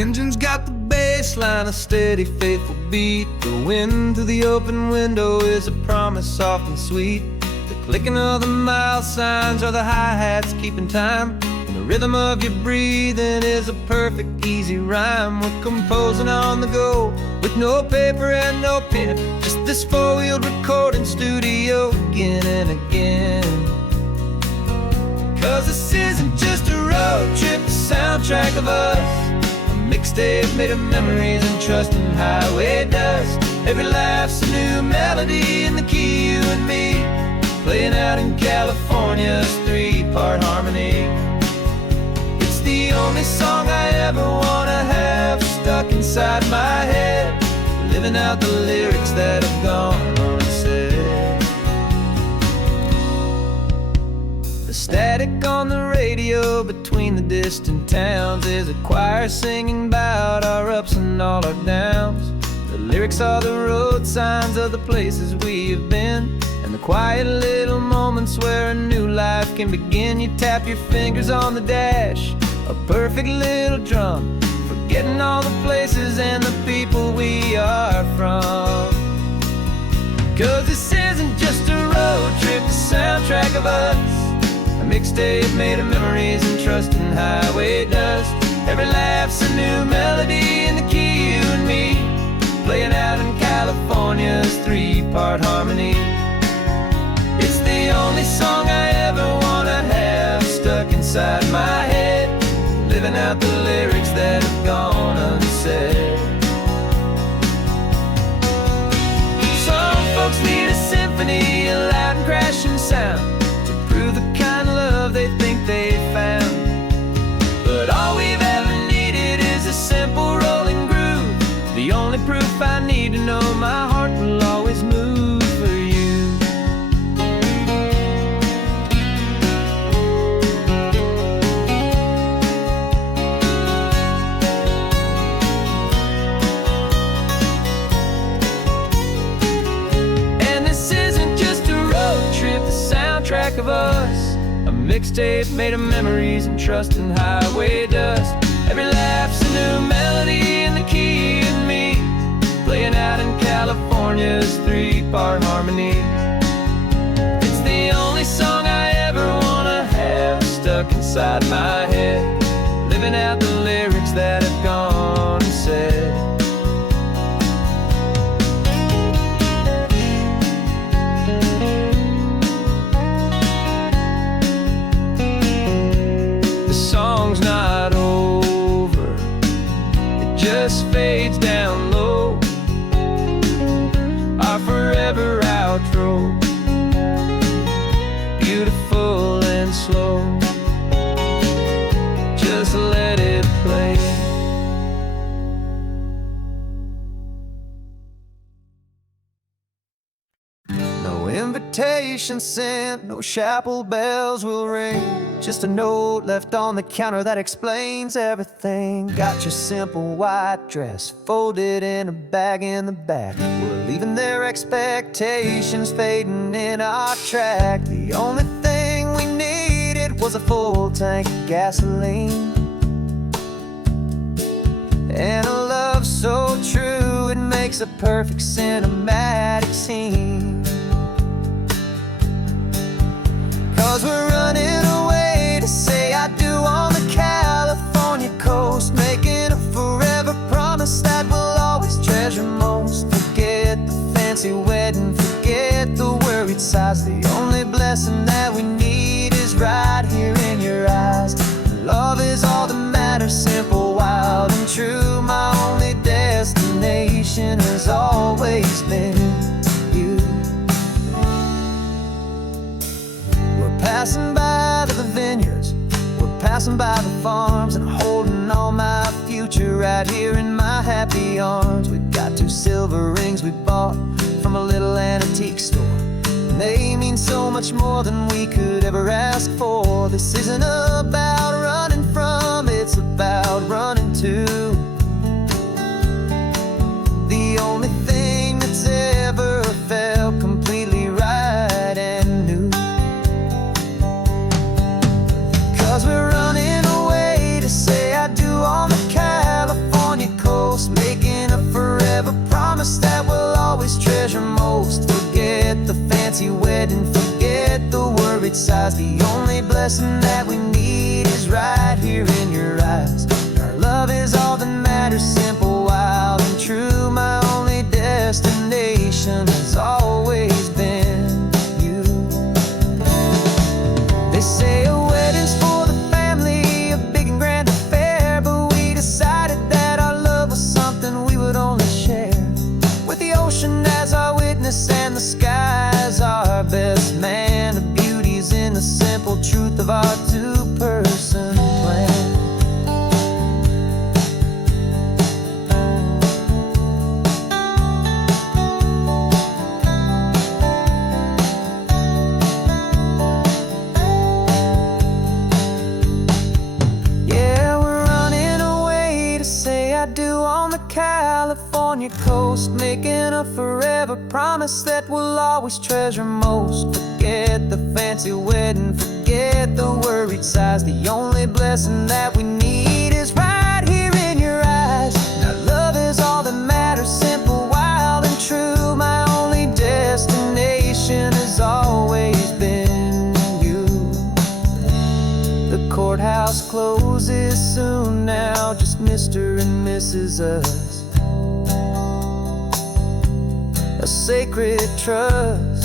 engine's got the bass line, a steady, faithful beat. The wind through the open window is a promise soft and sweet. The clicking of the mile signs are the hi-hats keeping time. And the rhythm of your breathing is a perfect, easy rhyme. We're composing on the go with no paper and no pen, just this four-wheeled recording studio again and again. 'Cause this isn't just a road trip, the soundtrack of us, a mixtape made of memories and trust in highway dust. Every laugh's a new melody in the key, you and me, playing out in California's three-part harmony. It's the only song I ever wanna have stuck inside my head, living out the lyrics that have gone unsaid. The static on the radio between the distant towns is a choir singing about our ups and all our downs. The lyrics are the road signs of the places we have been, and the quiet little moments where a new life can begin. You tap your fingers on the dash, a perfect little drum, forgetting all the places and the people we are from. 'Cause this isn't just a road trip, the soundtrack of us, a mixtape made of memories and trust in highway dust. Every laugh's a new melody in the key, you and me, playing out in California's three-part harmony. It's the only song I ever wanna have stuck inside my head, living out the lyrics that have gone unsaid. Some folks need a symphony, a loud and crashing sound, to prove the kind of love they think they found. But all we've ever needed is a simple rolling groove, the only proof I need to know my heart will always move for you. And this isn't just a road trip, the soundtrack of us, a mixtape made of memories and trust in highway dust. Every laugh's a new melody in the key, and me, playing out in California's three-part harmony. It's the only song I ever wanna have stuck inside my head, living out the lyrics that have gone unsaid. The song's not over, it just fades down low, our forever outro, beautiful and slow. Just let it play. No invitation sent, no chapel bells will ring, just a note left on the counter that explains everything. Got your simple white dress folded in a bag in the back. We're leaving their expectations fading in our track. The only thing we needed was a full tank of gasoline, and a love so true it makes a perfect cinematic scene. 'Cause we're running away to say I do on the California coast, making a forever promise that we'll always treasure most. Forget the fancy wedding, forget the worried sighs. The only blessing that we need is right here in your eyes. Love is all that matters, simple, wild and true. My only destination has always been you. We're passing by the vineyards, we're passing by the farms, and holding all my future right here in my happy arms. We've got 2 silver rings we bought from a little antique store, and they mean so much more than we could ever ask for. This isn't about running from, it's about running to the only thing that's ever felt completely right and new. 'Cause we're running away to say I do on the California wedding, forget the worried sighs. The only blessing that we need is right here in your eyes. Our love is all that matters, simple, wild, and true. My only destination has always been you. They say a wedding's for the family, a big and grand affair, but we decided that our love was something we would only share with the ocean as our witness and the sky as our best man. The beauty's in the simple truth of our two-person plan. Yeah, we're running away to say I do on the California coast, making a forever promise that we'll always treasure most. Forget the fancy wedding, forget the worried sighs. The only blessing that we need is right here in your eyes. Now love is all that matters, simple, wild, and true. My only destination has always been you. The courthouse closes soon now, just Mr. and Mrs. Us, a sacred trust.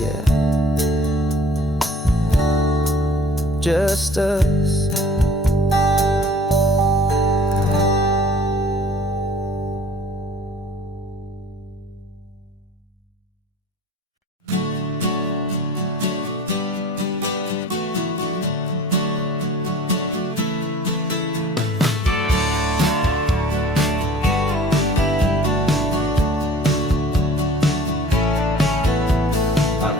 Yeah, just us.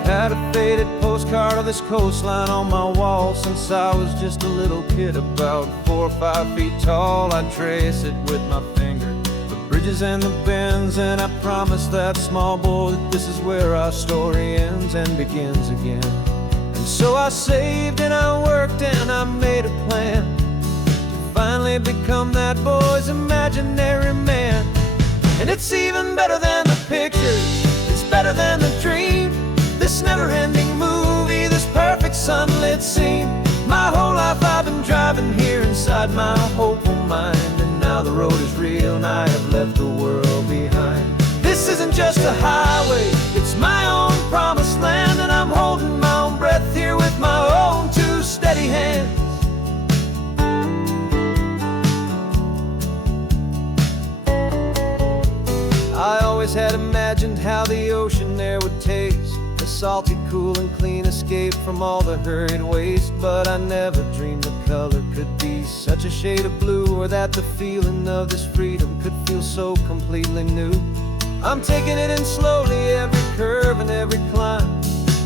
Had a faded postcard of this coastline on my wall since I was just a little kid, about 4 or 5 feet tall. I trace it with my finger, the bridges and the bends, and I promise that small boy that this is where our story ends and begins again. And so I saved and I worked and I made a plan to finally become that boy's imaginary man. And it's even better than the pictures, it's better than the dream. This never-ending movie, this perfect sunlit scene. My whole life I've been driving here inside my hopeful mind, and now the road is real and I have left the world behind. This isn't just a highway, it's my own promised land, and I'm holding my own breath here with my own two steady hands. I always had imagined how the ocean there would taste, a salty, cool, and clean escape from all the hurried waste. But I never dreamed the color could be such a shade of blue, or that the feeling of this freedom could feel so completely new. I'm taking it in slowly, every curve and every climb,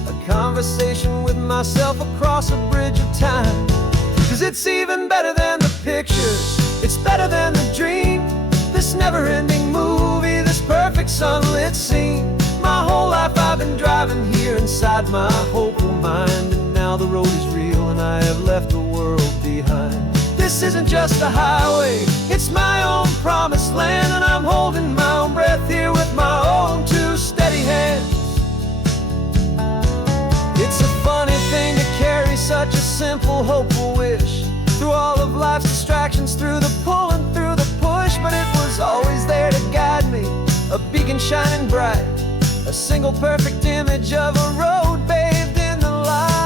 a conversation with myself across a bridge of time. 'Cause it's even better than the pictures, it's better than the dream. This never-ending movie, this perfect sunlit scene. My whole life I've been driving here inside my hopeful mind, and now the road is real and I have left the world behind. This isn't just a highway, it's my own promised land, and I'm holding my own breath here with my own two steady hands. It's a funny thing to carry such a simple, hopeful wish through all of life's distractions, through the pull and through the push. But it was always there to guide me, a beacon shining bright, a single perfect image of a road bathed in the light.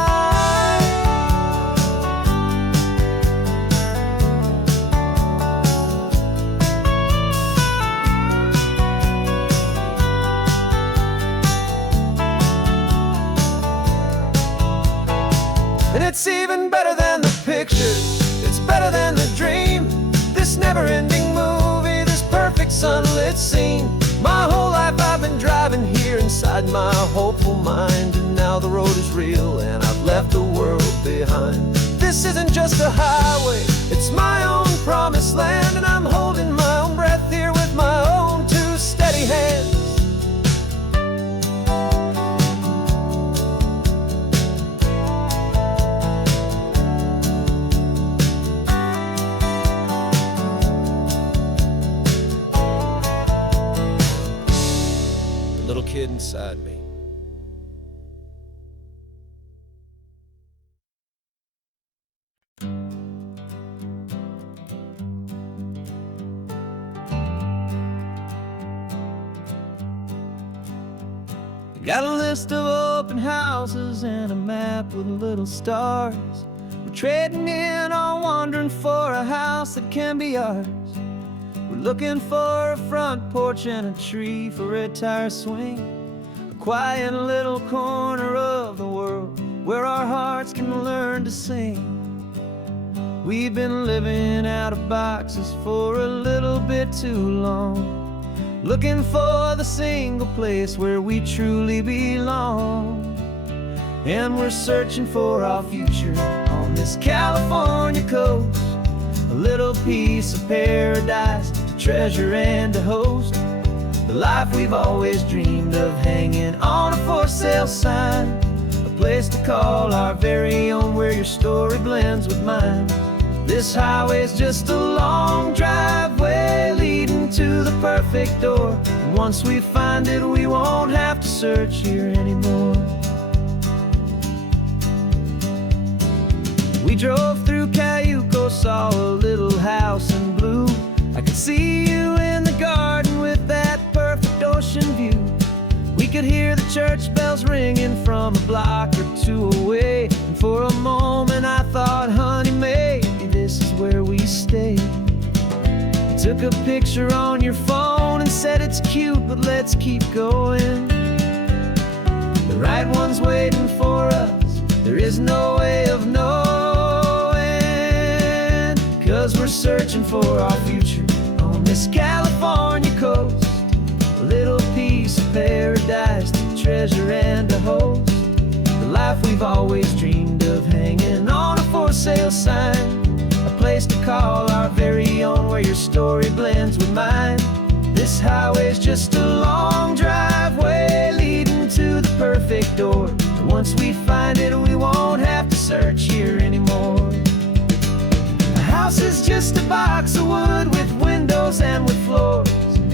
And it's even better than the pictures, it's better than the dream. This never-ending movie, this perfect sunlit scene. My whole life I've been driving here inside my hopeful mind, and now the road is real and I've left the world behind. This isn't just a highway, it's my own promised land, and I'm holding my own breath here with my own two steady hands. little kid inside me. Got a list of open houses and a map with little stars. We're trading in or wandering for a house that can be ours. We're looking for a front porch and a tree for a tire swing, a quiet little corner of the world where our hearts can learn to sing. We've been living out of boxes for a little bit too long, looking for the single place where we truly belong. And we're searching for our future on this California coast, a little piece of paradise to treasure and to host, the life we've always dreamed of, hanging on a for sale sign, a place to call our very own where your story blends with mine. This highway's just a long driveway leading to the perfect door, and once we find it, we won't have to search here anymore. We drove through Cayuco, saw a little house in blue. I could see you in the garden with that perfect ocean view. We could hear the church bells ringing from a block or two away, and for a moment I thought, honey, maybe this is where we stay. Took a picture on your phone and said it's cute, but let's keep going. The right one's waiting for us, there is no way of knowing, 'cause we're searching for our future on this California coast, a little piece of paradise to treasure and to host, the life we've always dreamed of, hanging on a for sale sign, a place to call our very own where your story blends with mine. This highway's just a long driveway leading to the perfect door, and once we find it, we won't have to search here anymore. A house is just a box of wood with windows and with floors,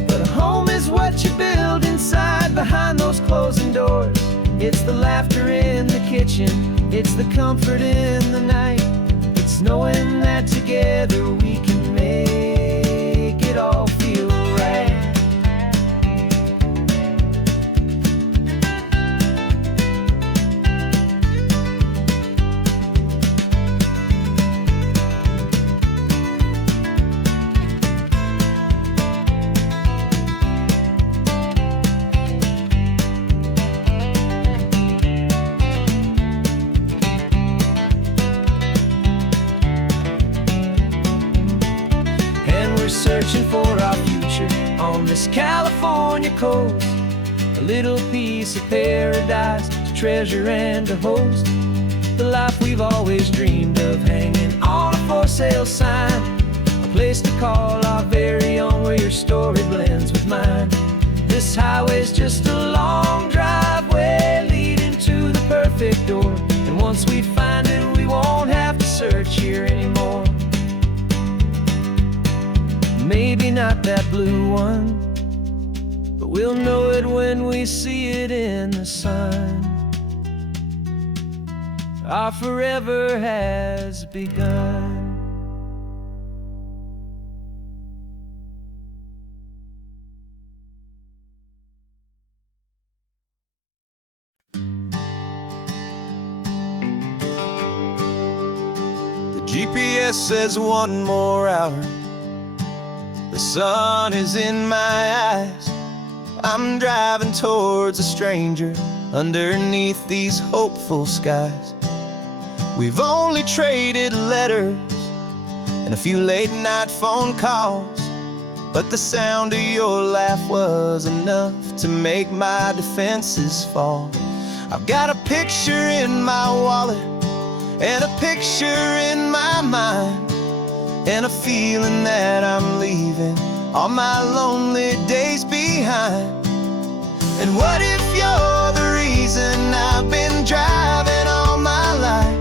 but a home is what you build inside behind those closing doors. It's the laughter in the kitchen, it's the comfort in the night, it's knowing that together we can make it all feel right. Searching for our future on this California coast, a little piece of paradise to treasure and to host, the life we've always dreamed of, hanging on a for sale sign, a place to call our very own where your story blends with mine. This highway's just a long driveway leading to the perfect door, and once we find it, we won't have to search here anymore. Maybe not that blue one, but we'll know it when we see it in the sun. Our forever has begun. The GPS says one more hour. The sun is in my eyes. I'm driving towards a stranger underneath these hopeful skies. We've only traded letters and a few late night phone calls, but the sound of your laugh was enough to make my defenses fall. I've got a picture in my wallet and a picture in my mind, and a feeling that I'm leaving all my lonely days behind. And what if you're the reason I've been driving all my life,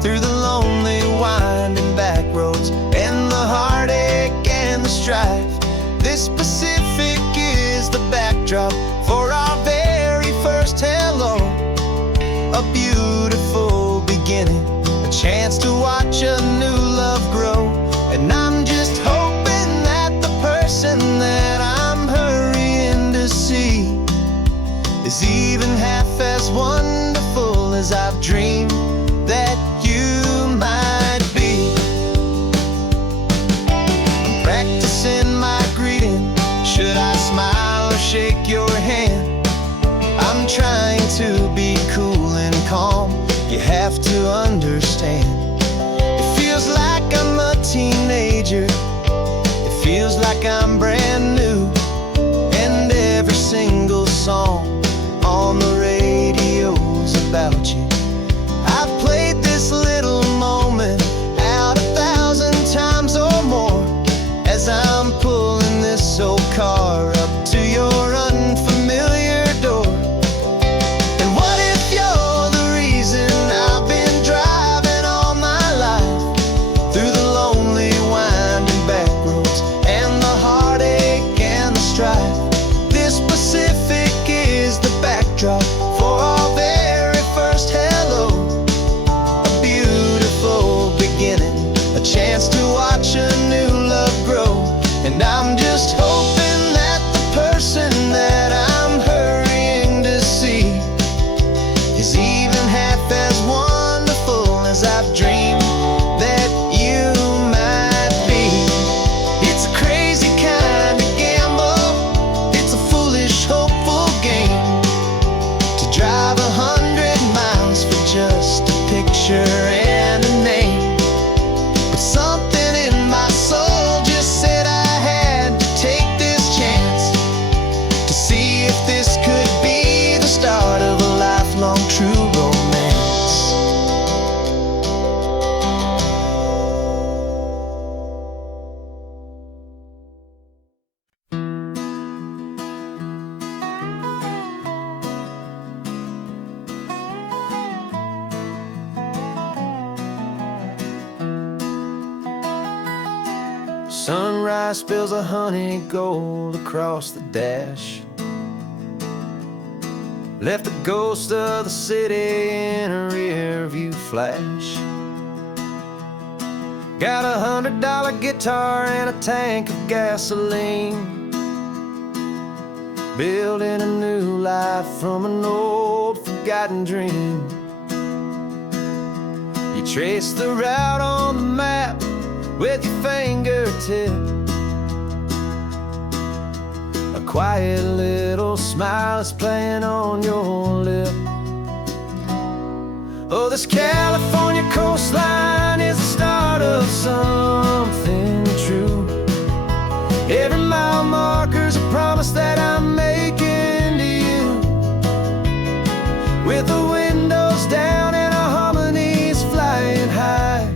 through the lonely winding back roads and the heartache and the strife? This Pacific is the backdrop for our very first hello. A beautiful beginning, a chance to watch a new love grow. And I'm just hoping that the person that I'm hurrying to see is even half as wonderful as I've dreamed that you might be. I'm practicing my greeting. Should I smile or shake your hand? I'm trying to be cool and calm. You have to understand. It feels like I'm a teenager. It feels like I'm brand new. And every single song on the radio's about you. I've played this little moment out 1,000 times or more as I'm pulling this old car up to your unfamiliar door. And what if you're the reason I've been driving all my life through the lonely winding back roads and the heartache and the strife? This Pacific is the backdrop for our very first hello. A beautiful beginning, a chance to watch a new love grow. And I'm just hoping that the person that I'm hurrying to see is even half as wonderful as I've dreamed that you might be. It's a crazy kind of gamble. It's a foolish, hopeful game to drive 100 miles for just a picture and a name. But something in my soul just said I had to take this chance to see if this could be the start of a lifelong true romance. Sunrise spills a honey gold across the dash. Left the ghost of the city in a rear view flash. Got $100 guitar and a tank of gasoline, building a new life from an old forgotten dream. You trace the route on the map with your fingertip. A quiet little smile is playing on your lip. Oh, this California coastline is the start of something true. Every mile marker's a promise that I'm making to you. With the windows down and our harmonies flying high,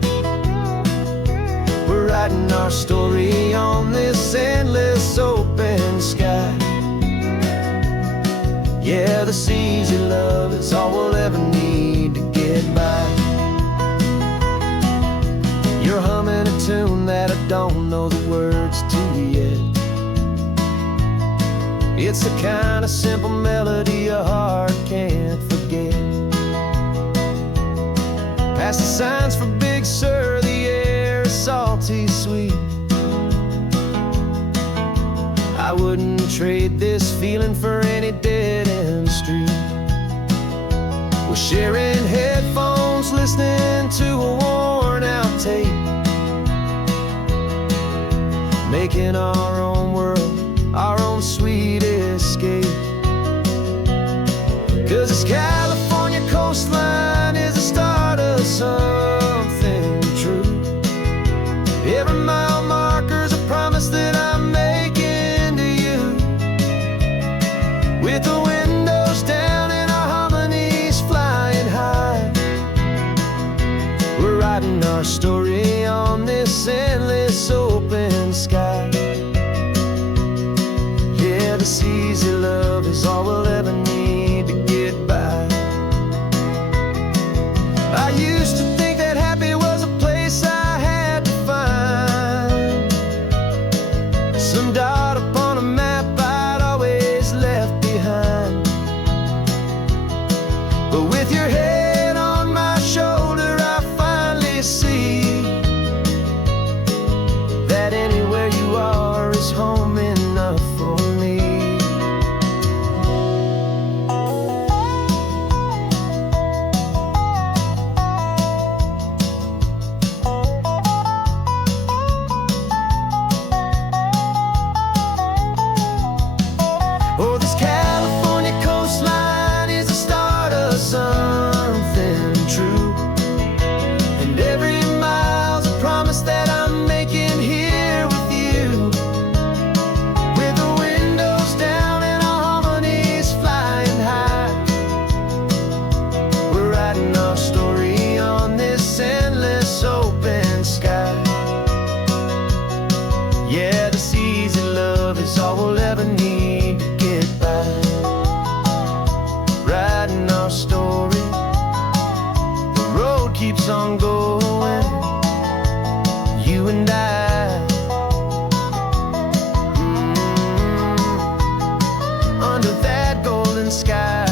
we're writing our story on this endless open sky. Yeah, this easy love is all we'll ever need to get by. You're humming a tune that I don't know the words to yet. It's the kind of simple melody your heart can't forget. Past the signs for Big Sur, the air is salty sweet. I wouldn't trade this feeling for any dead-end street. We're sharing headphones, listening to a worn-out tape, making our own world, our own sweet escape. 'Cause this California coastline is the start of something true. Every mile marker's a promise that I'm making to you. With the windows down and our harmonies flying high, we're writing our story on this endless open sky. Yeah, this easy love is all we'll ever need to get by. I used to think that happy was a place I had to find, some dot upon a map I'd always left behind. sky.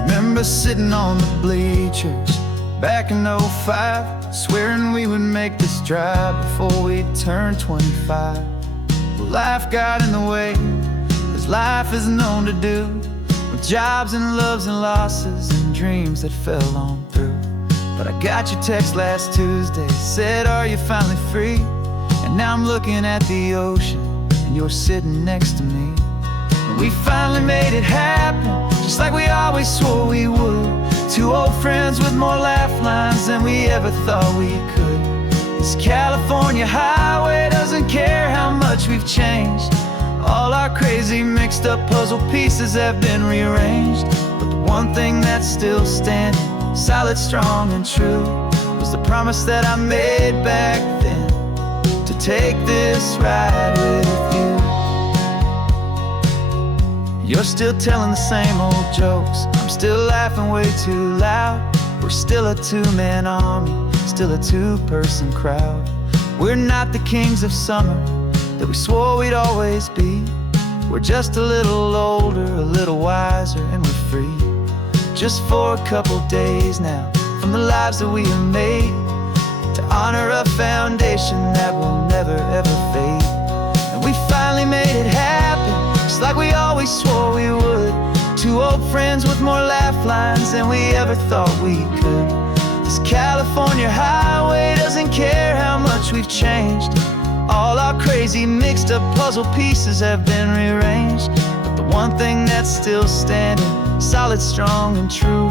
Remember sitting on the bleachers back in '05, swearing we would make this drive before we turned 25. Well, life got in the way, as life is known to do, with jobs and loves and losses and dreams that fell on through. But I got your text last Tuesday, said, are you finally free? And now I'm looking at the ocean, and you're sitting next to me. And we finally made it happen, just like we always swore we would. Two old friends with more laugh lines than we ever thought we could. This California highway doesn't care how much we've changed. All our crazy mixed up puzzle pieces have been rearranged. But the one thing that's still standing, solid, strong, and true, was the promise that I made back then, to take this ride with you. You're still telling the same old jokes, I'm still laughing way too loud. We're still a two-man army, still a two-person crowd. We're not the kings of summer that we swore we'd always be. We're just a little older, a little wiser, and we're free. Just for a couple days now, from the lives that we have made, to honor a foundation that will never ever fade. And we finally made it happen, just like we always swore we would. Two old friends with more laugh lines than we ever thought we could. This California highway doesn't care how much we've changed. All our crazy mixed up puzzle pieces have been rearranged. But the one thing that's still standing, solid, strong, and true,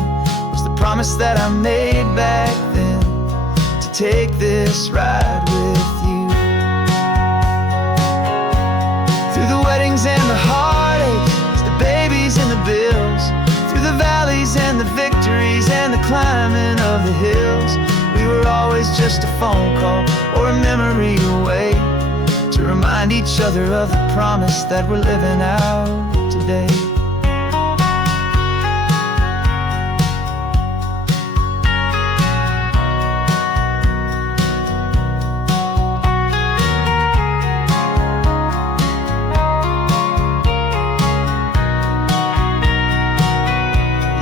was the promise that I made back then, to take this ride with you. Through the weddings and the heartaches, the babies and the bills, through the valleys and the victories and the climbing of the hills, we were always just a phone call or a memory away, to remind each other of the promise that we're living out today.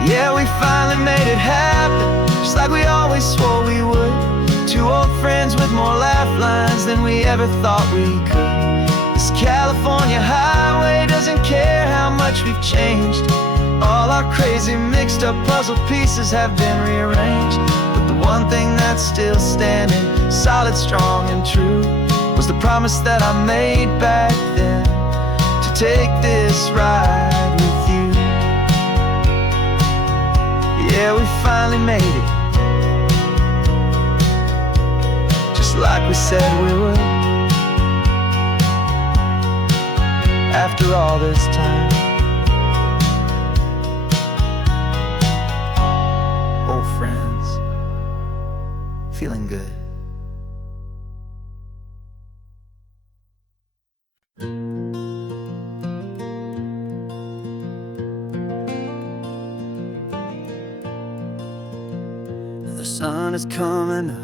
Yeah, we finally made it happen, just like we always swore we would. Two old friends with more laugh lines than we ever thought we could. This California highway doesn't care how much we've changed. All our crazy mixed up puzzle pieces have been rearranged. But the one thing that's still standing, solid, strong, and true, was the promise that I made back then, to take this ride with you. Yeah, we finally made it, just like we said we would. After all this time, old friends, feeling good. The sun is coming up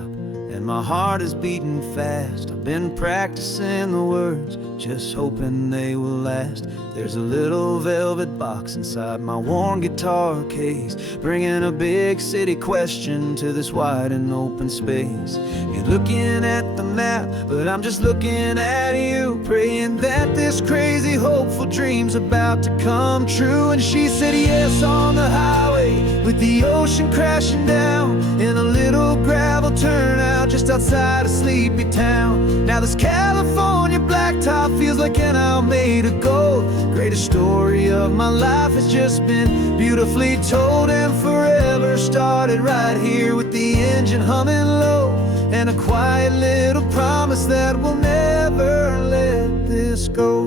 and my heart is beating fast. I've been practicing the words, just hoping they will last. There's a little velvet box inside my worn guitar case, bringing a big city question to this wide and open space. You're looking at the map, but I'm just looking at you, praying that this crazy hopeful dream's about to come true. And she said yes on the highway, with the ocean crashing down, in a little gravel turnout just outside a sleepy town. Now this California blacktop feels like an hour made of gold. Greatest story of my life has just been beautifully told, and forever started right here with the engine humming low, and a quiet little promise that we'll never let this go.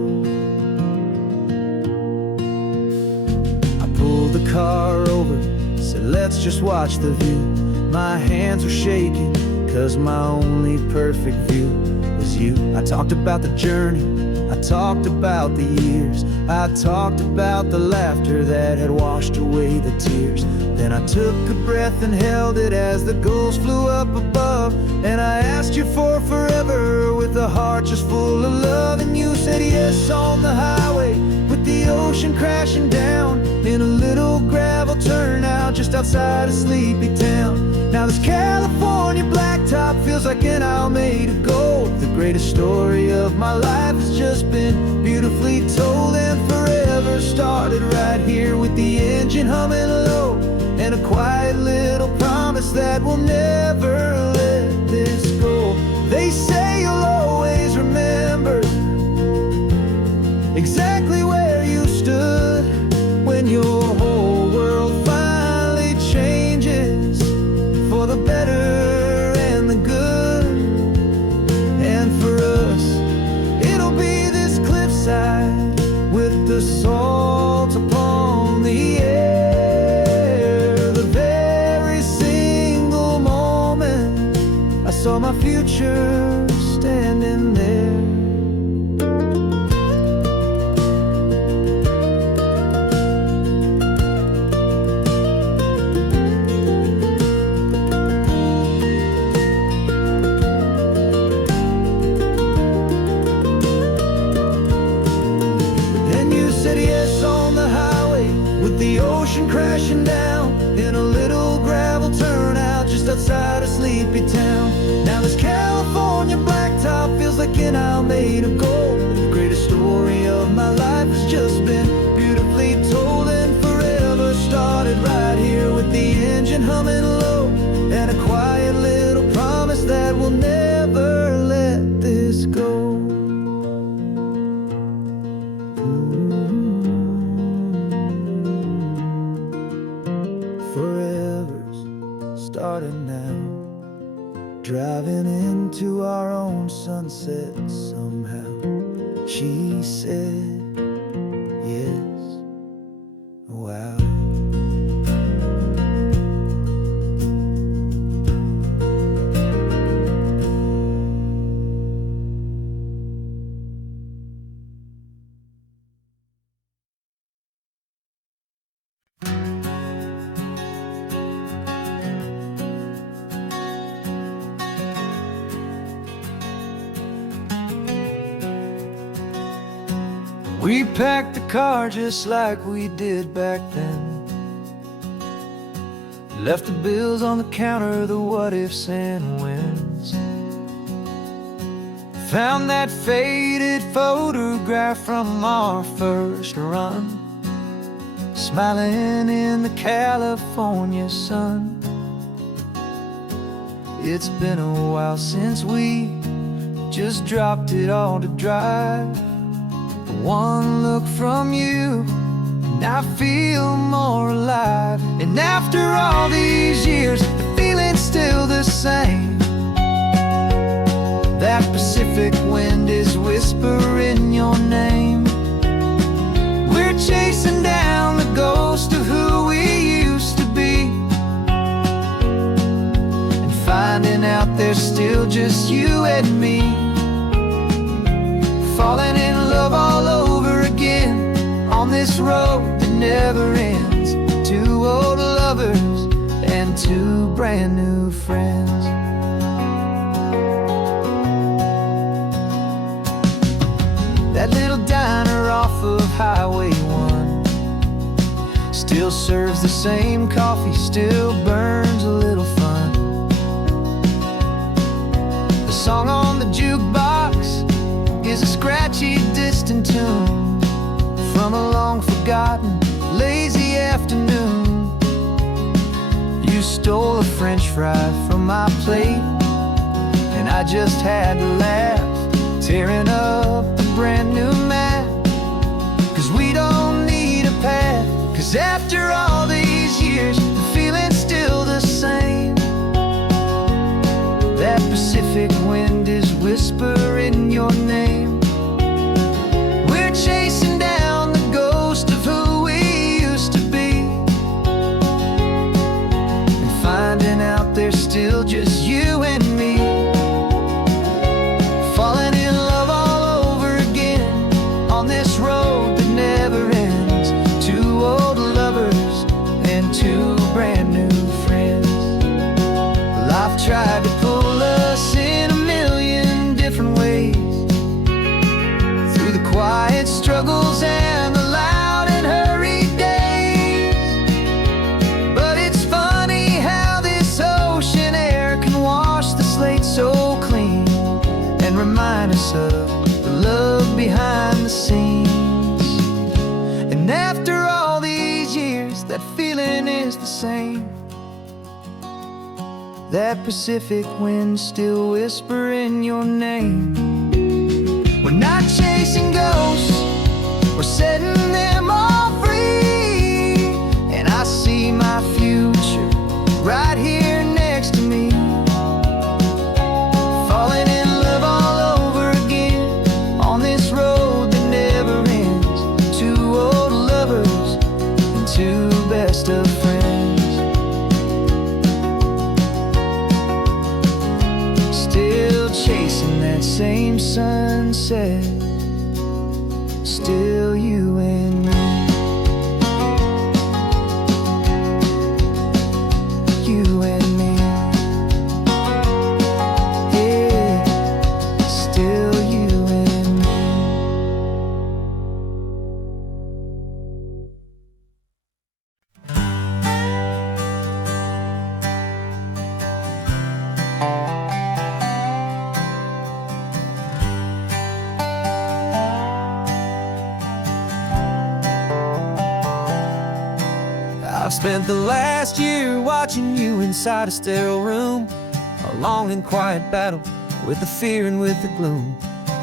I pulled the car over let's just watch the view. My hands were shaking, 'cause my only perfect view was you. I talked about the journey, I talked about the years, I talked about the laughter that had washed away the tears. Then I took a breath and held it as the gulls flew up above, and I asked you for forever with a heart just full of love. And you said yes on the highway with the ocean crashing down in a little gravel turnout just outside of sleepy town. Now this California blacktop feels like an isle made of gold. The greatest story of my life has just been beautifully told, and forever started right here with the engine humming low, and a quiet little promise that we'll never let this go. They say you'll always remember exactly where you stood when your whole world finally changes for the better and the good. And for us, it'll be this cliffside with the salt upon the air. The very single moment I saw my future standing there. Crashing down in a little gravel turnout just outside of sleepy town. Now this California blacktop feels like an isle made of gold. The greatest story of my life has just been beautifully told, and forever started right here with the engine humming low, and a quiet little promise that we'll never let this go. Forever's starting now, driving into our own sunset somehow. She said yes, wow. We packed the car just like we did back then, left the bills on the counter, the what-ifs and whens. Found that faded photograph from our first run, smiling in the California sun. It's been a while since we just dropped it all to drive. One look from you and I feel more alive. And after all these years, the feeling's still the same. That Pacific wind is whispering your name. We're chasing down the ghost of who we used to be, and finding out there's still just you and me. Falling in love all over again on this road that never ends. Two old lovers and two brand new friends. That little diner off of Highway 1 still serves the same coffee, still burns a little fun. The song on the jukebox is a scratchy, distant tune from a long-forgotten, lazy afternoon. You stole a French fry from my plate, and I just had to laugh, tearing up the brand new map. 'Cause we don't need a path, 'cause after all these years, the feeling's still the same. That Pacific wind is whispering your name. We're chasing down the ghost of who we used to be, still just you and me. Falling in love all over again on this road that never ends. Two old lovers and two brand new friends. Life tried to pull us in a million different ways, through the quiet struggles and the loud and hurried days. But it's funny how this ocean air can wash the slate so clean and remind us of the love behind the scenes. And after all these years, that feeling is the same. That Pacific wind still whispering your name. We're not chasing ghosts, we're setting them all free. And I see my future right here next to me. Falling in love all over again on this road that never ends. Two old lovers and two best of friends. Still chasing that same sunset, still you and me. You and me. Yeah, still you and me. I've spent the last year watching you inside a sterile room, a long and quiet battle with the fear and with the gloom.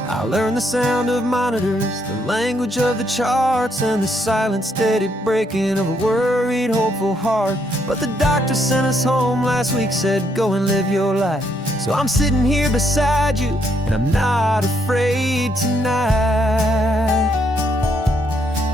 I learned the sound of monitors, the language of the charts, and the silent steady breaking of a worried, hopeful heart. But the doctor sent us home last week, said go and live your life. So I'm sitting here beside you, and I'm not afraid tonight.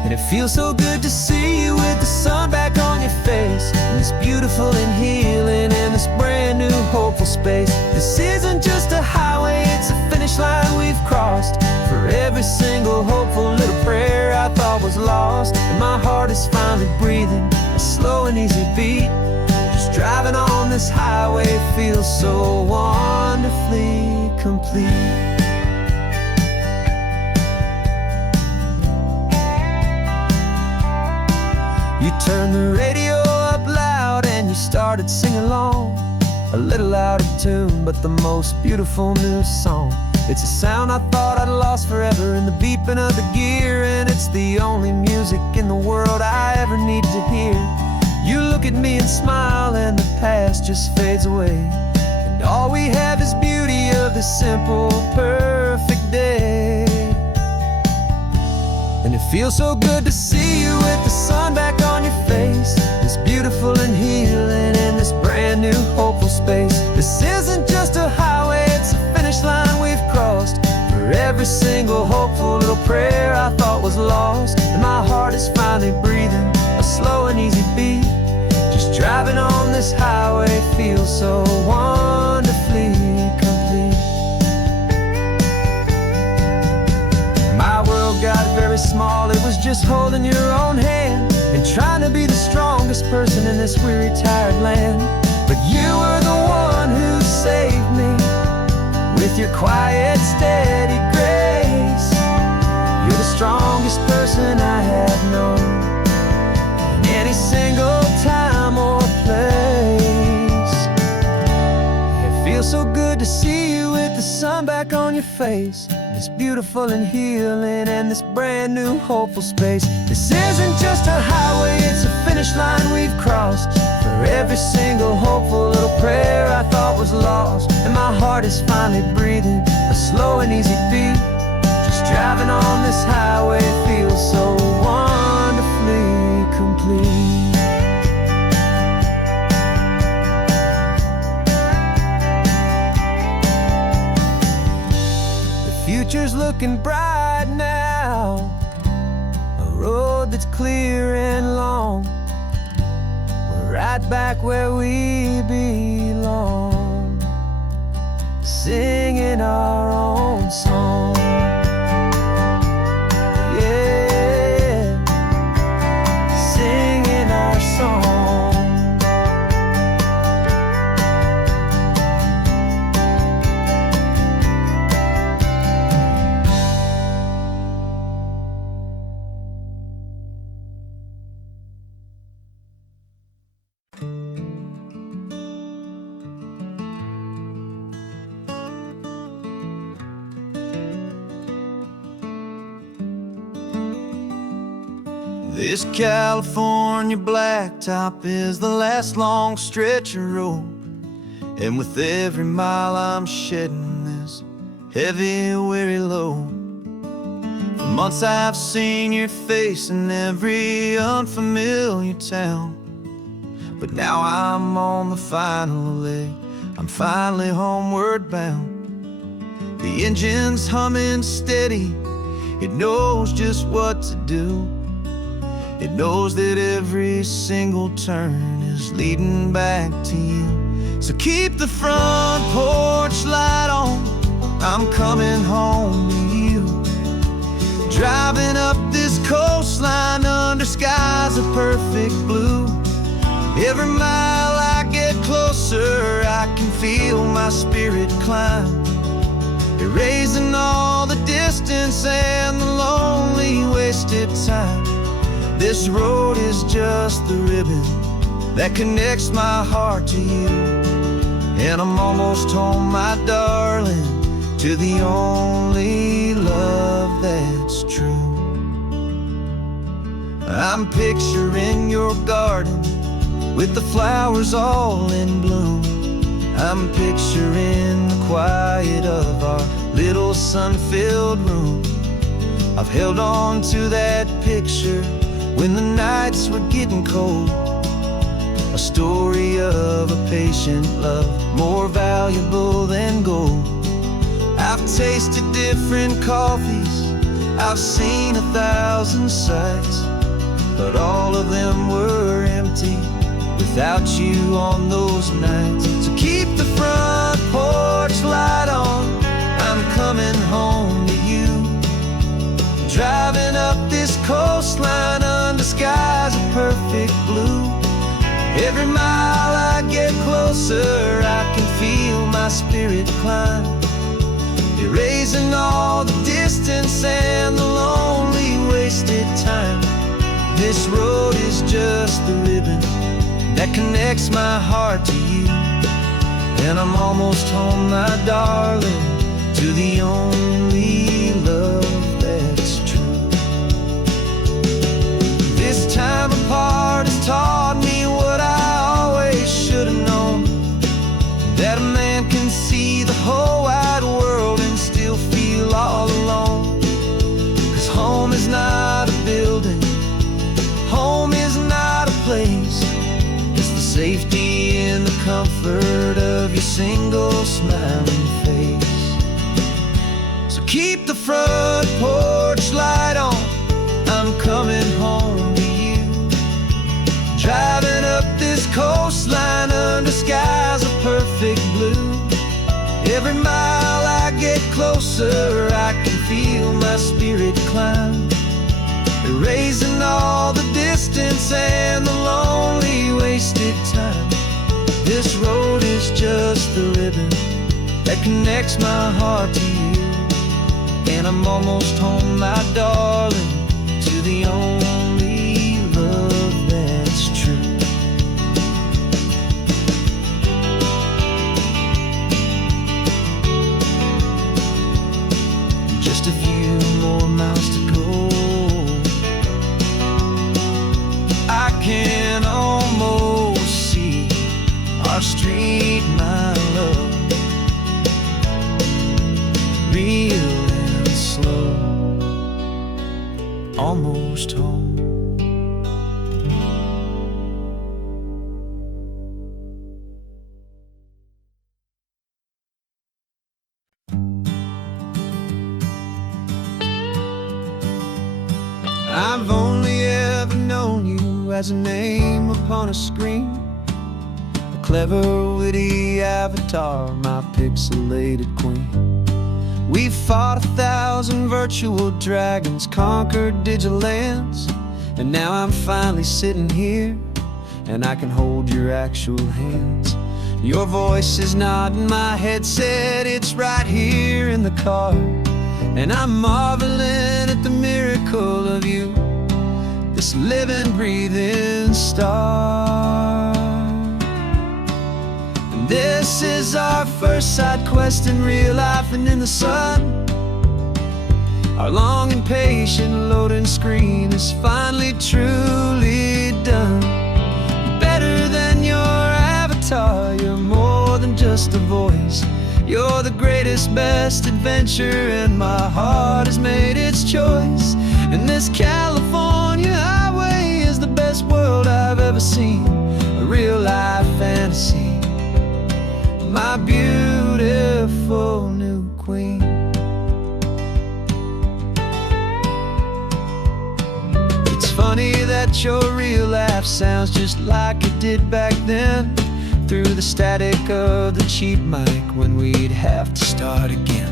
And it feels so good to see you with the sun back on your face, and this beautiful and healing in this brand new hopeful space. This isn't just a highway, it's a finish line we've crossed. For every single hopeful little prayer I thought was lost, and my heart is finally breathing a slow and easy beat. Just driving on this highway feels so wonderfully complete. You turned the radio up loud and you started singing along, a little out of tune, but the most beautiful new song. It's a sound I thought I'd lost forever in the beeping of the gear, and it's the only music in the world I ever need to hear. You look at me and smile and the past just fades away, and all we have is beauty of this simple, perfect day. And it feels so good to see you with the sun back on your face, this beautiful and healing in this brand new hopeful space. This isn't just a highway, it's a finish line we've crossed. For every single hopeful little prayer I thought was lost, and my heart is finally breathing a slow and easy beat. Just driving on this highway feels so wonderfully complete. My world got very small, it was just holding your own hand and trying to be the strongest person in this weary, tired land. But you were the one who saved me with your quiet, steady grace. You're the strongest person I have known in any single time or place. It feels so good to see you with the sun back on your face, this beautiful and healing and this brand new hopeful space. This isn't just a highway, it's a finish line we've crossed. For every single hopeful little prayer I thought was lost, and my heart is finally breathing a slow and easy beat. Just driving on this highway feels so wonderfully complete. Future's looking bright now, a road that's clear and long. We're right back where we belong. home, singing our own song. Yeah, singing our song. This California blacktop is the last long stretch of road, and with every mile I'm shedding this heavy, weary load. For months I've seen your face in every unfamiliar town, but now I'm on the final leg, I'm finally homeward bound. The engine's humming steady, it knows just what to do. It knows that every single turn is leading back to you. So keep the front porch light on, I'm coming home to you. Driving up this coastline under skies of perfect blue. Every mile I get closer, I can feel my spirit climb, erasing all the distance and the lonely wasted time. This road is just the ribbon that connects my heart to you, and I'm almost home, my darling, to the only love that's true. I'm picturing your garden with the flowers all in bloom. I'm picturing the quiet of our little sun-filled room. I've held on to that picture when the nights were getting cold, a story of a patient love, more valuable than gold. I've tasted different coffees, I've seen 1,000 sights, but all of them were empty without you on those nights. So keep the front porch light on, I'm coming home to you. Driving up this coastline under skies of perfect blue. Every mile I get closer, I can feel my spirit climb, erasing all the distance and the lonely wasted time. This road is just the ribbon that connects my heart to you, and I'm almost home, my darling, to the only love that's true. This time apart has taught me what I always should have known, that a man can see the whole wide world and still feel all alone. 'Cause home is not a building, home is not a place, it's the safety and the comfort of your single smiling face. So keep the front porch light on, I'm coming home to you. Driving up this coastline under skies of perfect blue. Every mile I get closer, I can feel my spirit climb, erasing all the distance and the lonely wasted time. This road is just the ribbon that connects my heart to you, and I'm almost home, my darling, to the only love that's true. Just a few more miles to go, I can almost see our street, my love, real and slow, almost home. I've only ever known you as a name upon a screen, a clever, witty avatar, my pixelated queen. We fought 1,000 virtual dragons, conquered digital lands, and now I'm finally sitting here, and I can hold your actual hands. Your voice is not in my headset, it's right here in the car, and I'm marveling at the miracle of you, this living, breathing star. And this is our first side quest in real life and in the sun. Our long and patient loading screen is finally truly done. Better than your avatar, you're more than just a voice. You're the greatest, best adventure, and my heart has made its choice. And this California highway is the best world I've ever seen, a real life fantasy, my beautiful new queen. It's funny that your real life sounds just like it did back then, through the static of the cheap mic when we'd have to start again,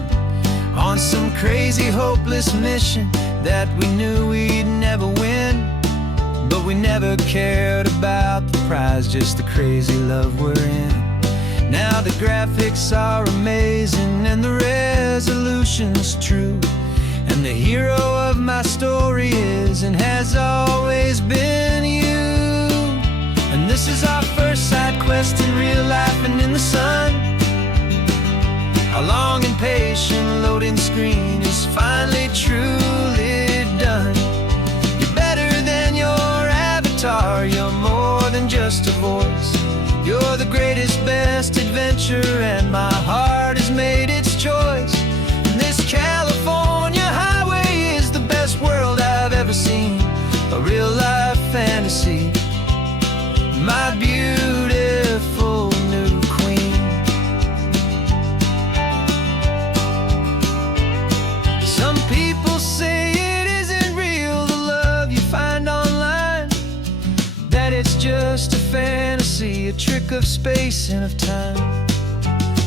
on some crazy hopeless mission that we knew we'd never win. But we never cared about the prize, just the crazy love we're in. Now the graphics are amazing and the resolution's true, and the hero of my story is and has always been you. And this is our first side quest in real life and in the sun. Our long and patient loading screen is finally truly done. You're better than your avatar, you're more than just a voice. You're the greatest, best adventure, and my heart has made its choice. And this California highway is the best world I've ever seen, a real life fantasy, my beautiful new queen. Some people say it isn't real, the love you find online, that it's just a fantasy, a trick of space and of time.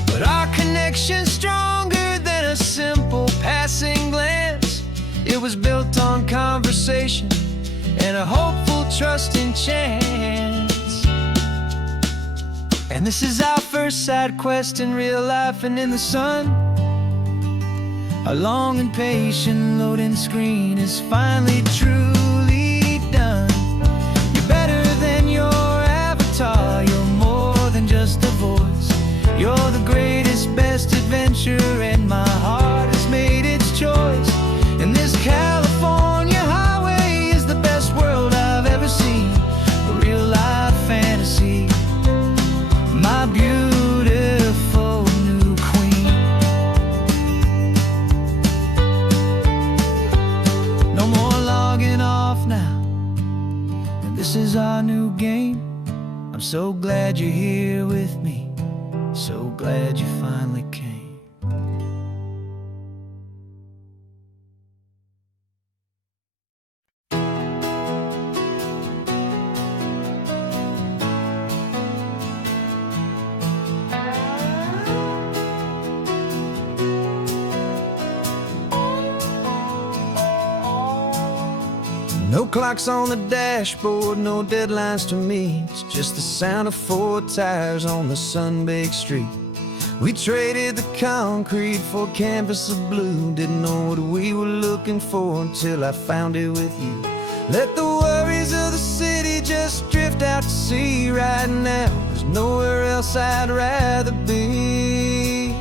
But our connection's stronger than a simple passing glance. It was built on conversation and a hopeful, trusting chance. And this is our first side quest in real life and in the sun. Our long and patient loading screen is finally truly done. You're better than your avatar, you're more than just a voice. You're the greatest, best adventure, and my heart has made its choice. And this California highway is the best world I've ever seen, a real life fantasy, my beautiful new queen. No more logging off now, and this is our new game. I'm so glad you're here with me, so glad you finally came. No clocks on the dashboard, no deadlines to meet, it's just the sound of 4 tires on the sun-baked street. We traded the concrete for a canvas of blue, didn't know what we were looking for until I found it with you. Let the worries of the city just drift out to sea right now. There's nowhere else I'd rather be,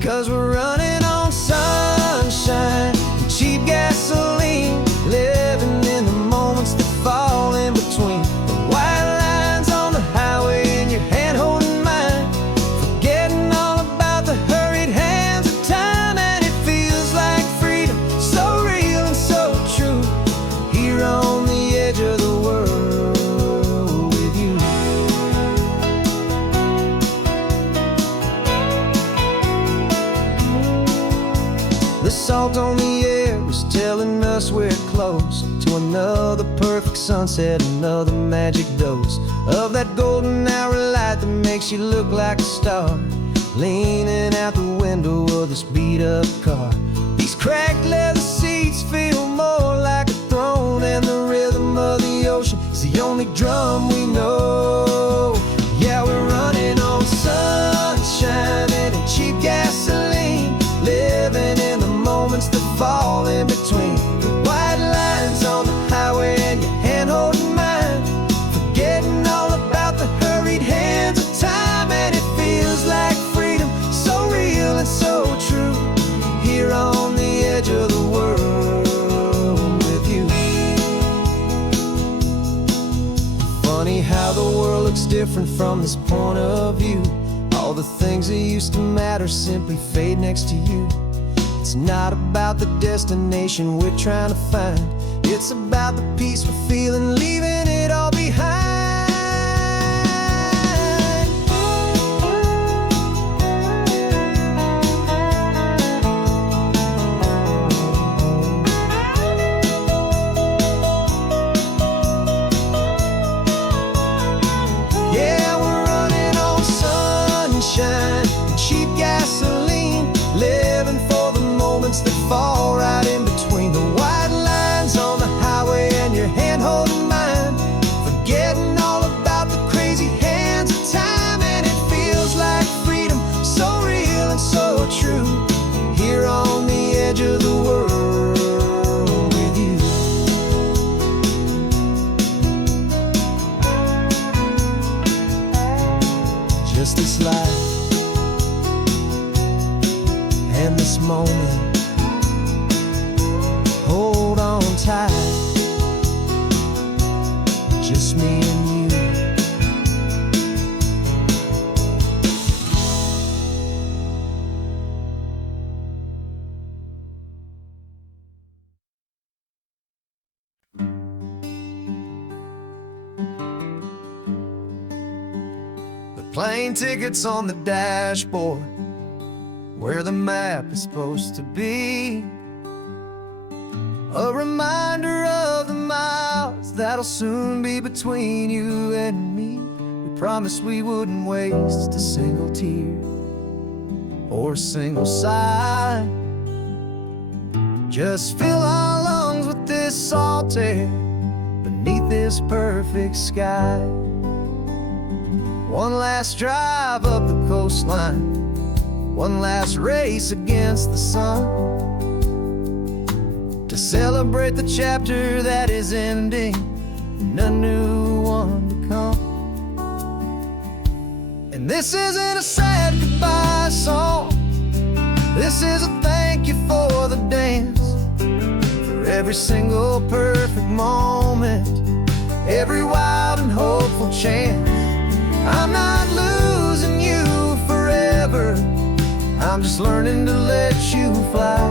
'cause we're running on sunshine and cheap gasoline, living in the moments that fall in between the white lines on the highway and your hand holding mine, forgetting all about the hurried hands of time. And it feels like freedom, so real and so true, here on the edge of the world with you. The salt on the air is telling us we're close to another perfect sunset, another magic dose of that golden hour light that makes makes you look like a star, leaning out the window of this beat-up car. These cracked leather seats feel more like a throne, and the rhythm of the ocean is the only drum we know. Yeah, we're running on sunshine and cheap gasoline, living in the moments that fall in between the white lines on the highway and your hand holding mine, forgetting all about the hurried hands of time. And it feels like freedom, so real and so true, here on the edge of the world with you. Funny how the world looks different from this point of view. All the things that used to matter simply fade next to you. It's not about the destination we're trying to find, it's about the peace we're feeling, leaving it all behind. Yeah, we're running on sunshine and cheap gasoline, living for the moments that fall right in between the white lines on the highway and your hand holding mine, forgetting all about the crazy hands of time. And it feels like freedom, so real and so true, here on the edge of the world with you. Just this life and this moment, hold on tight, just me and you. The plane tickets on the dashboard, where the map is supposed to be, a reminder of the miles that'll soon be between you and me. We promised we wouldn't waste a single tear or a single sigh, just fill our lungs with this salt air beneath this perfect sky. One last drive up the coastline, one last race against the sun, to celebrate the chapter that is ending and a new one to come. And this isn't a sad goodbye song, this is a thank you for the dance, for every single perfect moment, every wild and hopeful chance. I'm not losing you forever, I'm just learning to let you fly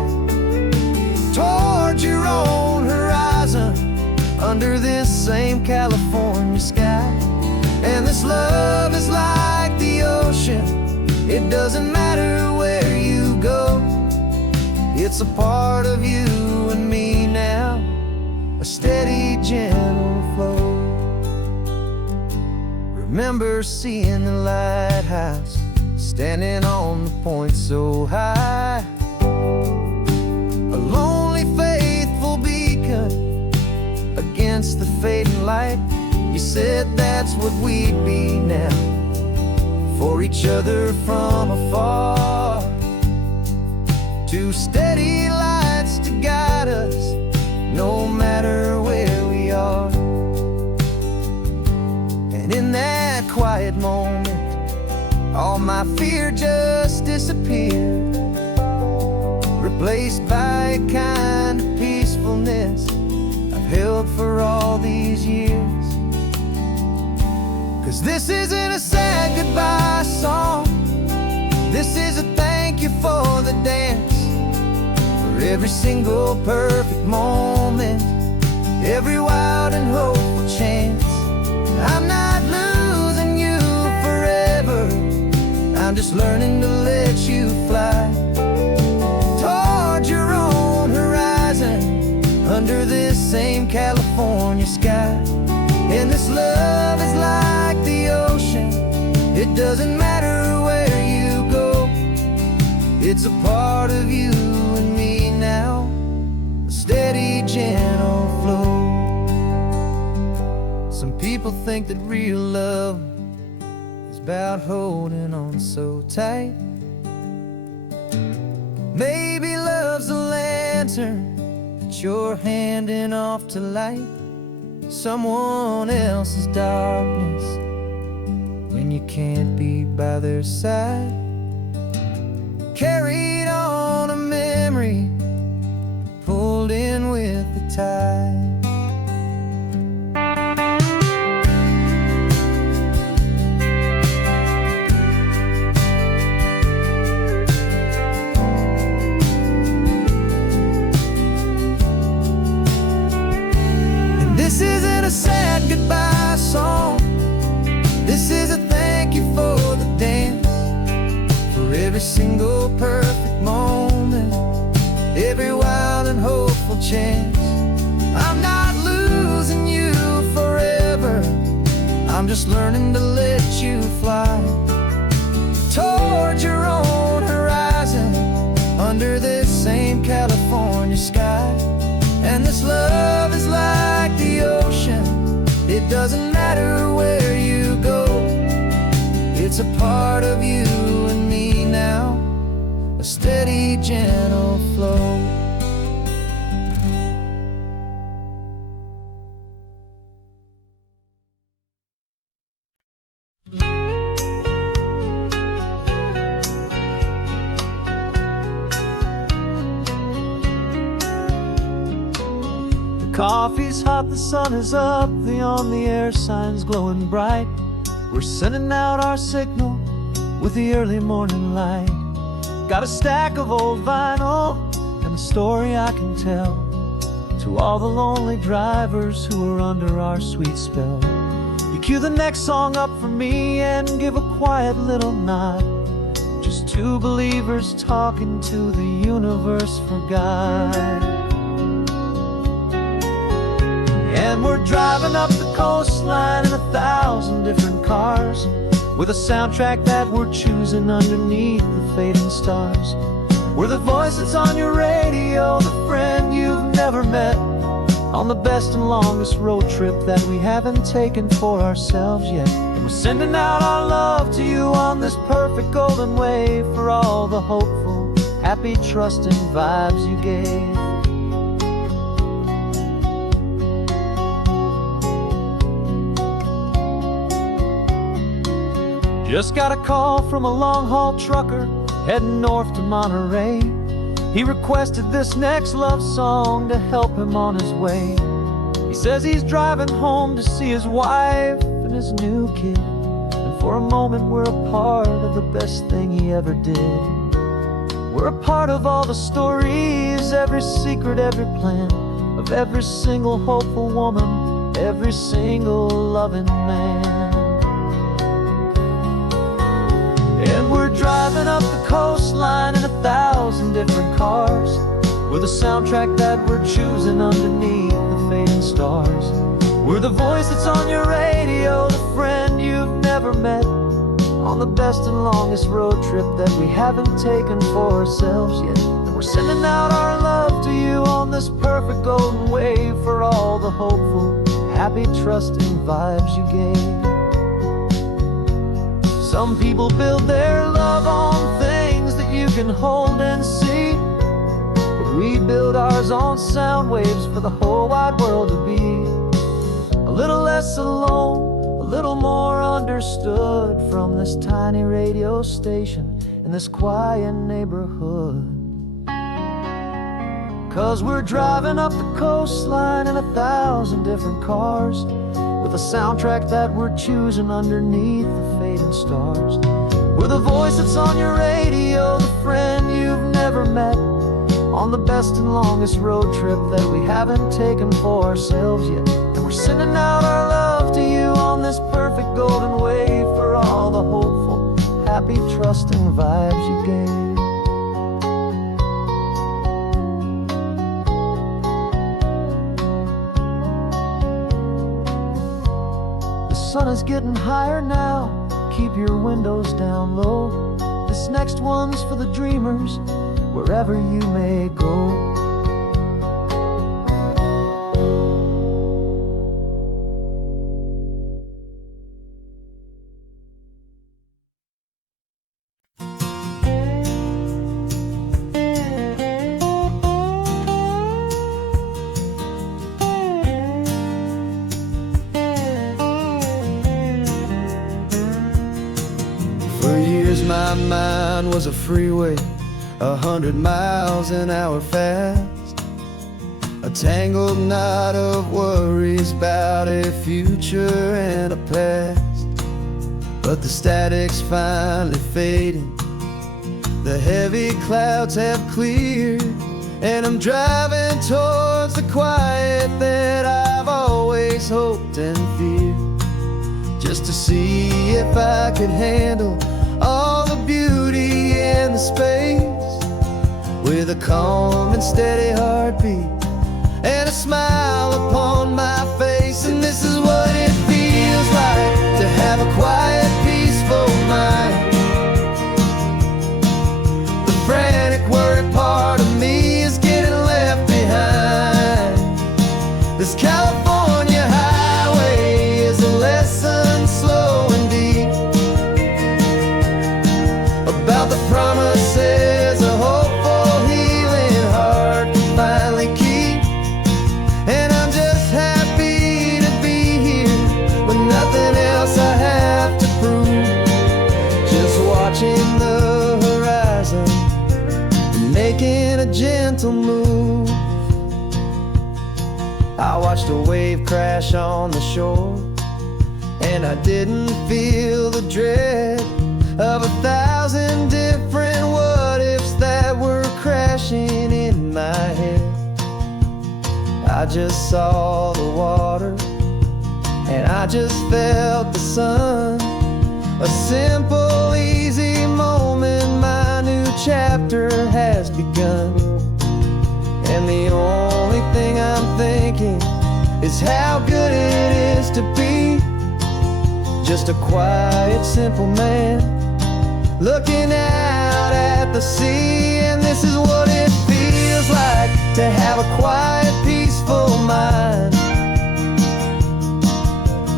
toward your own horizon, under this same California sky. And this love is like the ocean, it doesn't matter where you go, it's a part of you and me now, a steady, gentle flow. Remember seeing the lighthouse, standing on the point so high, a lonely, faithful beacon against the fading light. You said that's what we'd be now, for each other from afar, two steady lights to guide us, no matter where we are. And in that quiet moment, all my fear just disappeared, replaced by a kind of peacefulness I've held for all these years. 'Cause this isn't a sad goodbye song, this is a thank you for the dance, for every single perfect moment, every wild and hopeful chance. I'm not losing you forever, I'm just learning to let you fly toward your own horizon, under this same California sky. And this love is like the ocean, It doesn't matter where you go, it's a part of you and me now. A steady, gentle flow. Some people think that real love is about holding on so tight. Maybe love's a lantern that you're handing off to light someone else's darkness when you can't be by their side. Carried on a memory, pulled in with the tide. This isn't a sad goodbye song. This is a thank you for the dance, for every single perfect moment, every wild and hopeful chance. I'm not losing you forever, I'm just learning to let you fly towards your own horizon, under this same California sky. And this love is like the ocean, it doesn't matter where you go, it's a part of you and me now. A steady, gentle flow. Coffee's hot, the sun is up, the on-the-air sign's glowing bright. We're sending out our signal with the early morning light. Got a stack of old vinyl and a story I can tell to all the lonely drivers who are under our sweet spell. You cue the next song up for me and give a quiet little nod. Just two believers talking to the universe for God. And we're driving up the coastline in 1,000 different cars, with a soundtrack that we're choosing underneath the fading stars. We're the voice that's on your radio, the friend you've never met, on the best and longest road trip that we haven't taken for ourselves yet. And we're sending out our love to you on this perfect golden wave, for all the hopeful, happy, trusting vibes you gave. Just got a call from a long-haul trucker heading north to Monterey. He requested this next love song to help him on his way. He says he's driving home to see his wife and his new kid, and for a moment we're a part of the best thing he ever did. We're a part of all the stories, every secret, every plan, of every single hopeful woman, every single loving man. And we're driving up the coastline in 1,000 different cars, with a soundtrack that we're choosing underneath the fading stars. We're the voice that's on your radio, the friend you've never met, on the best and longest road trip that we haven't taken for ourselves yet. And we're sending out our love to you on this perfect golden wave, for all the hopeful, happy, trusting vibes you gave. Some people build their love on things that you can hold and see, but we build ours on sound waves for the whole wide world to be a little less alone, a little more understood, from this tiny radio station in this quiet neighborhood. 'Cause we're driving up the coastline in 1,000 different cars, with a soundtrack that we're choosing underneath the fading stars. We're the voice that's on your radio, the friend you've never met, on the best and longest road trip that we haven't taken for ourselves yet. And we're sending out our love to you on this perfect golden wave, for all the hopeful, happy, trusting vibes you gave. The sun is getting higher now, keep your windows down low. This next one's for the dreamers, wherever you may go. For years my mind was a freeway, 100 miles an hour fast, a tangled knot of worries about a future and a past. But the static's finally fading, the heavy clouds have cleared, and I'm driving towards the quiet that I've always hoped and feared, just to see if I could handle all the beauty and the space, with a calm and steady heartbeat and a smile upon my face. And this is what it feels like to have a quiet, peaceful mind. The frantic, worried part of me is getting left behind. This California highway is a lesson slow and deep about the promises a hopeful, healing heart can finally keep. And I'm just happy to be here with nothing else I have to prove, just watching the horizon and making a gentle move. I watched a wave crash on the shore, and I didn't feel the dread of 1,000 different what-ifs that were crashing in my head. I just saw the water, and I just felt the sun. A simple, easy moment, my new chapter has begun. And the only thing I'm thinking is how good it is to be just a quiet, simple man looking out at the sea. And this is what it feels like to have a quiet, peaceful mind.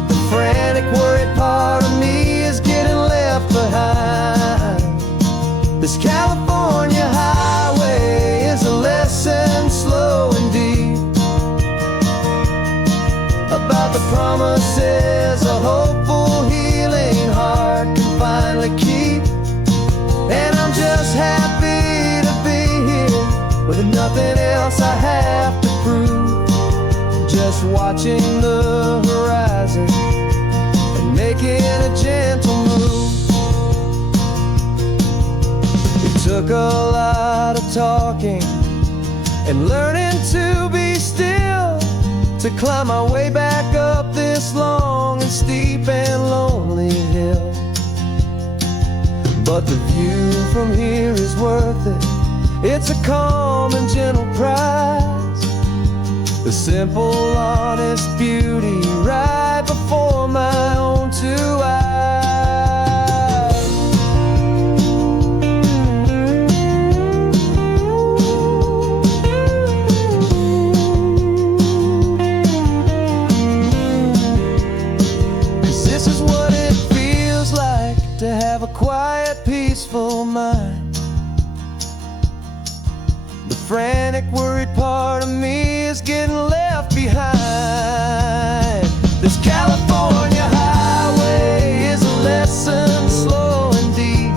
The frantic, worried part of me is getting left behind. This California highway is a lesson slow and deep about the promises a hopeful, healing heart can finally keep. And I'm just happy to be here with nothing else I have to prove, just watching the horizon and making a gentle move. It took a lot of talking and learning to be still to climb my way back up this long and steep and lonely hill. But the view from here is worth it. It's a calm and gentle prize, the simple, honest beauty right before my own two eyes. This is what it feels like to have a quiet, peaceful mind. The frantic, worried part of me is getting left behind. This California highway is a lesson slow and deep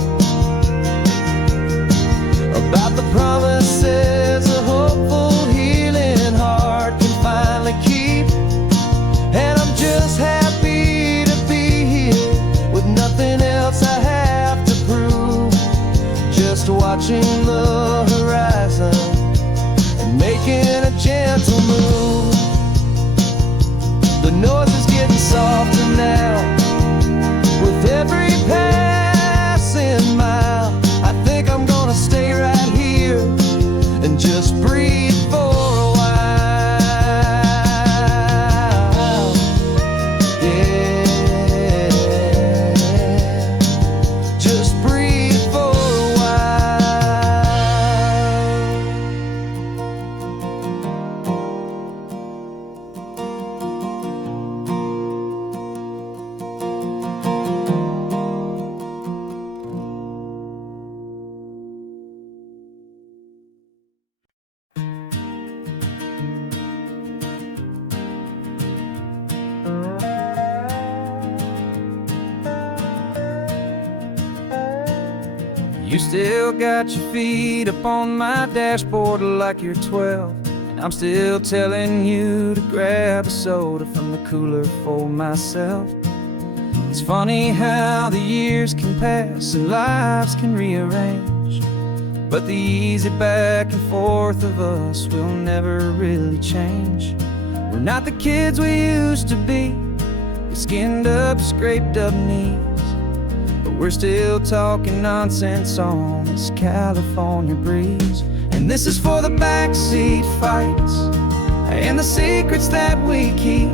about the promises a hopeful, healing heart can finally keep. And I'm just happy to be here with nothing else I have to prove, just watching the horizon and making a gentle move. The noise is getting softer now with every passing mile. I think I'm gonna stay right here and just breathe for a while. Yeah. You still got your feet up on my dashboard like you're 12, and I'm still telling you to grab a soda from the cooler for myself. It's funny how the years can pass and lives can rearrange, but the easy back and forth of us will never really change. We're not the kids we used to be, with skinned up, scraped up knees, but we're still talking nonsense on this California breeze. And this is for the backseat fights and the secrets that we keep,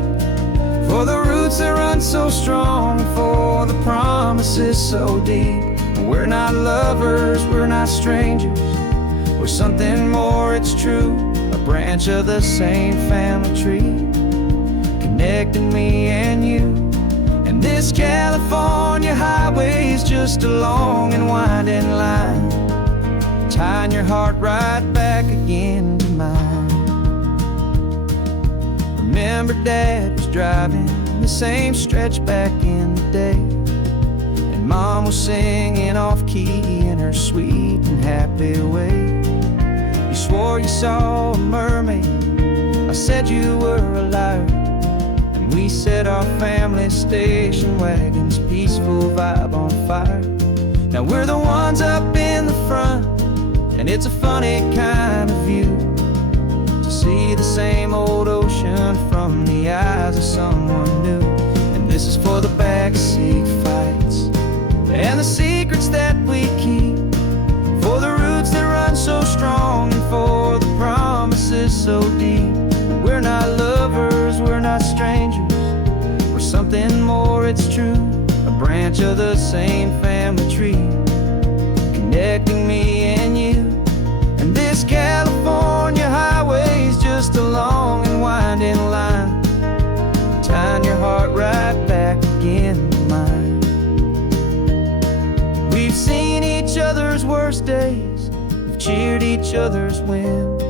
for the roots that run so strong, for the promises so deep. We're not lovers, we're not strangers, we're something more, it's true. A branch of the same family tree, connecting me and you. And this California highway is just a long and winding line, tying your heart right back again to mine. Remember Dad was driving the same stretch back in the day, and Mom was singing off-key in her sweet and happy way. You swore you saw a mermaid, I said you were a liar, and we set our family station wagon's peaceful vibe on fire. Now we're the ones up in the front, and it's a funny kind of view to see the same old ocean from the eyes of someone new. And this is for the backseat fights and the secrets that we keep, for the roots that run so strong and for the promises so deep. We're not lovers, we're not strangers, we're something more, it's true. A branch of the same family tree, connecting me and you. And this California highway is just a long and winding line, tying your heart right back again to mine. We've seen each other's worst days, we've cheered each other's wins,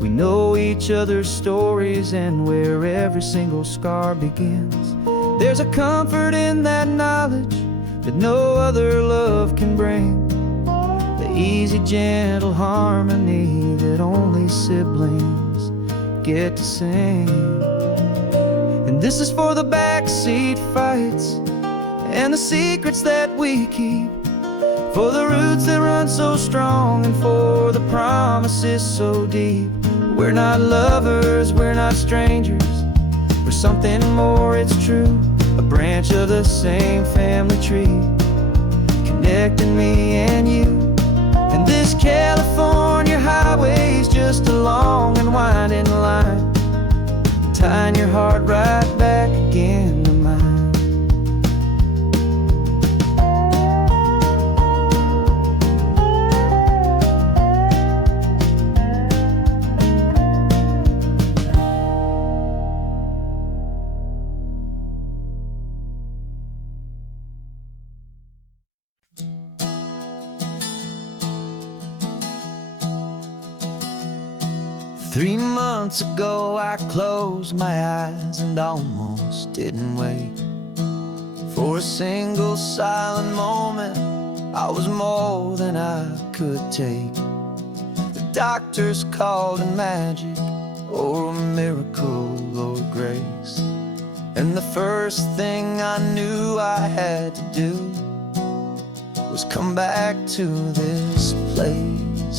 we know each other's stories and where every single scar begins. There's a comfort in that knowledge that no other love can bring, the easy, gentle harmony that only siblings get to sing. And this is for the backseat fights and the secrets that we keep, for the roots that run so strong and for the promises so deep. We're not lovers, we're not strangers, we're something more, it's true. A branch of the same family tree, connecting me and you. And this California highway is just a long and winding line, tying your heart right back again to mine. Three months ago I closed my eyes and almost didn't wait for a single silent moment. I was more than I could take. The doctors called it magic or a miracle or grace, and the first thing I knew I had to do was come back to this place,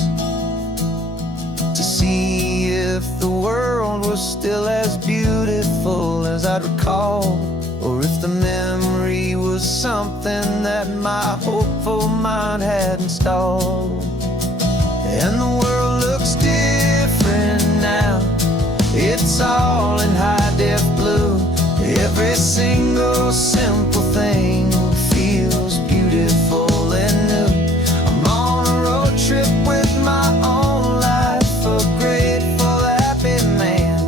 to see if the world was still as beautiful as I'd recall, or if the memory was something that my hopeful mind had installed. And the world looks different now, it's all in high-def blue. Every single simple thing feels beautiful and new. I'm on a road trip with my own life, a grateful, happy man,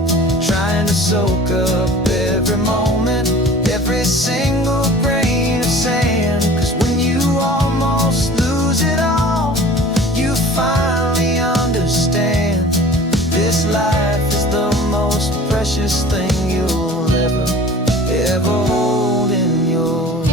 trying to soak up every moment, every single grain of sand. 'Cause when you almost lose it all, you finally understand this life is the most precious thing you'll ever hold in your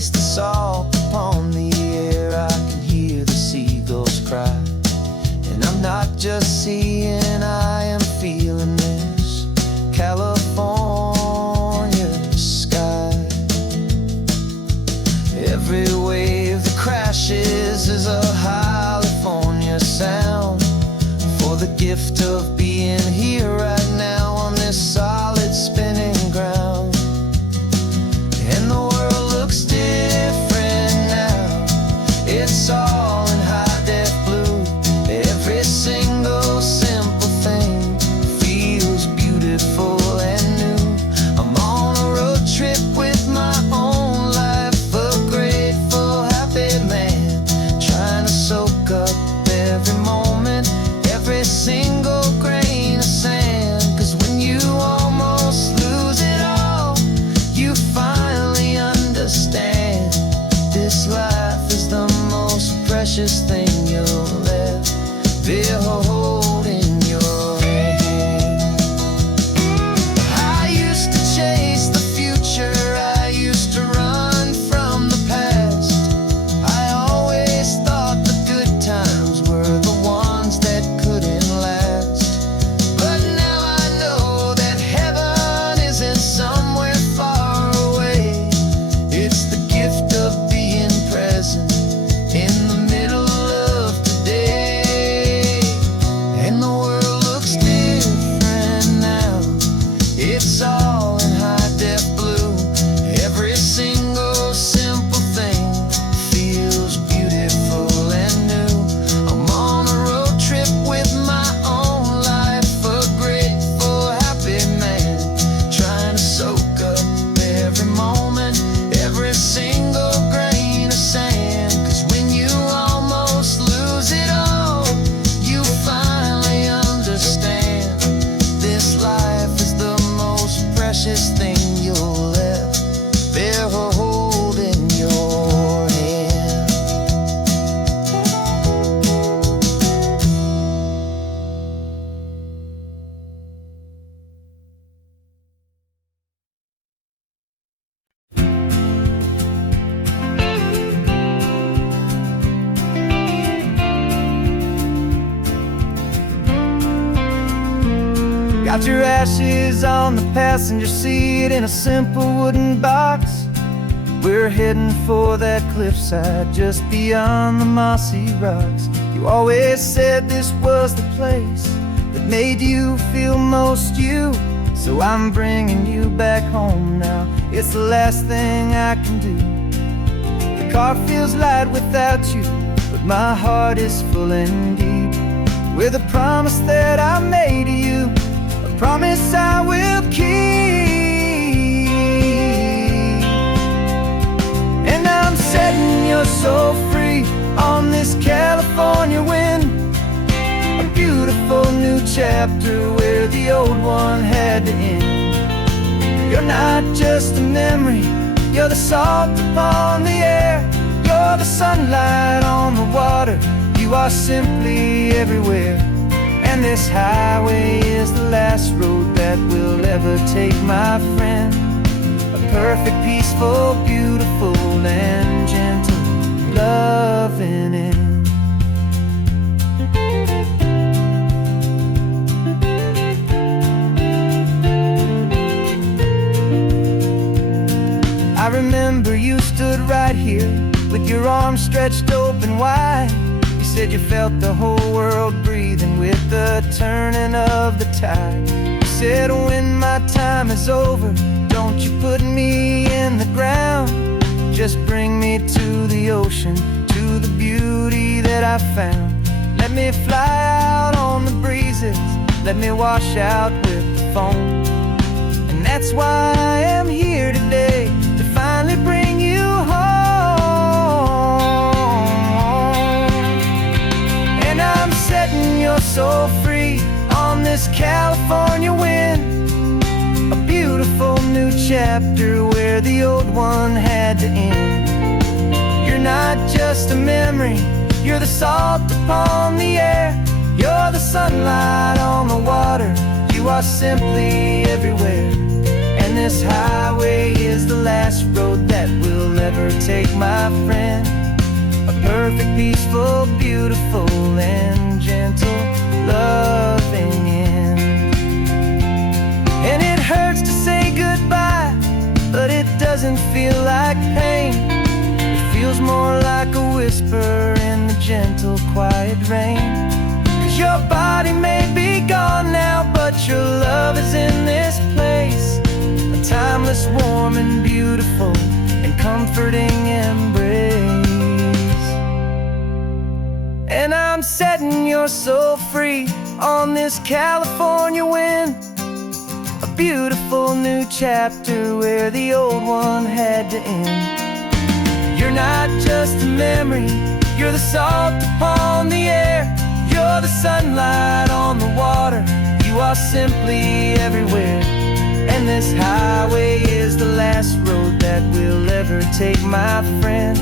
taste the salt upon the air. I can hear the seagulls cry. And I'm not just seeing, I am feeling this California sky. Every wave that crashes is a California sound. For the gift of being here right now on this solid spinning ground. And the world looks different now. It's all in high def blue. Every single simple thing feels beautiful and new. I'm on a road trip with my own life, a grateful, happy man, trying to soak up every moment, every single grain of sand. 'Cause when you almost lose it all, you finally understand this life is the most precious thing you'll ever behold in your hand. I used to chase the future, I used to run from the past. I always thought the good times were the ones that couldn't last. But now I know that heaven isn't somewhere far away. It's the gift of being present in the middle of today. And the world looks different now. It's all in high def blue. Every single simple thing feels beautiful and new. I'm on a road trip with my own life, a grateful, happy man, trying to soak up every moment, every single grain of sand. 'Cause when you almost lose it all, you finally understand this life is the most precious thing you'll ever hold in your hand. Got your ashes on the passenger seat in a simple wooden box. We're heading for that cliffside just beyond the mossy rocks. You always said this was the place that made you feel most you. So I'm bringing you back home now. It's the last thing I can do. The car feels light without you, but my heart is full and deep with a promise that I made to you, a promise I will keep. And I'm setting your soul free on this California wind, a beautiful new chapter where the old one had to end. You're not just a memory, you're the salt upon the air, you're the sunlight on the water, you are simply everywhere. And this highway is the last road that we'll ever take, my friend. A perfect, peaceful, beautiful, and gentle loving end. I remember you stood right here with your arms stretched open wide. You said you felt the whole world breathing with the turning of the tide. You said when my time is over, don't you put me in the ground, just bring me to the ocean, to the beauty that I found. Let me fly out on the breezes, let me wash out with the foam. And that's why I am here today, to finally bring you home. And I'm setting your soul free on this California wind, a beautiful new chapter where the old one had to end. You're not just a memory, you're the salt upon the air, you're the sunlight on the water, you are simply everywhere. And this highway is the last road that we'll ever take. peaceful, beautiful, and gentle, loving end. And it hurts to say goodbye, but it doesn't feel like pain. It feels more like a whisper in the gentle, quiet rain. 'Cause your body may be gone now, but your love is in this place. A timeless, warm, and beautiful, and comforting embrace. And I'm setting your soul free on this California wind. A beautiful new chapter where the old one had to end. You're not just a memory, you're the salt upon the air. You're the sunlight on the water, you are simply everywhere. And this highway is the last road that we'll ever take, my friend.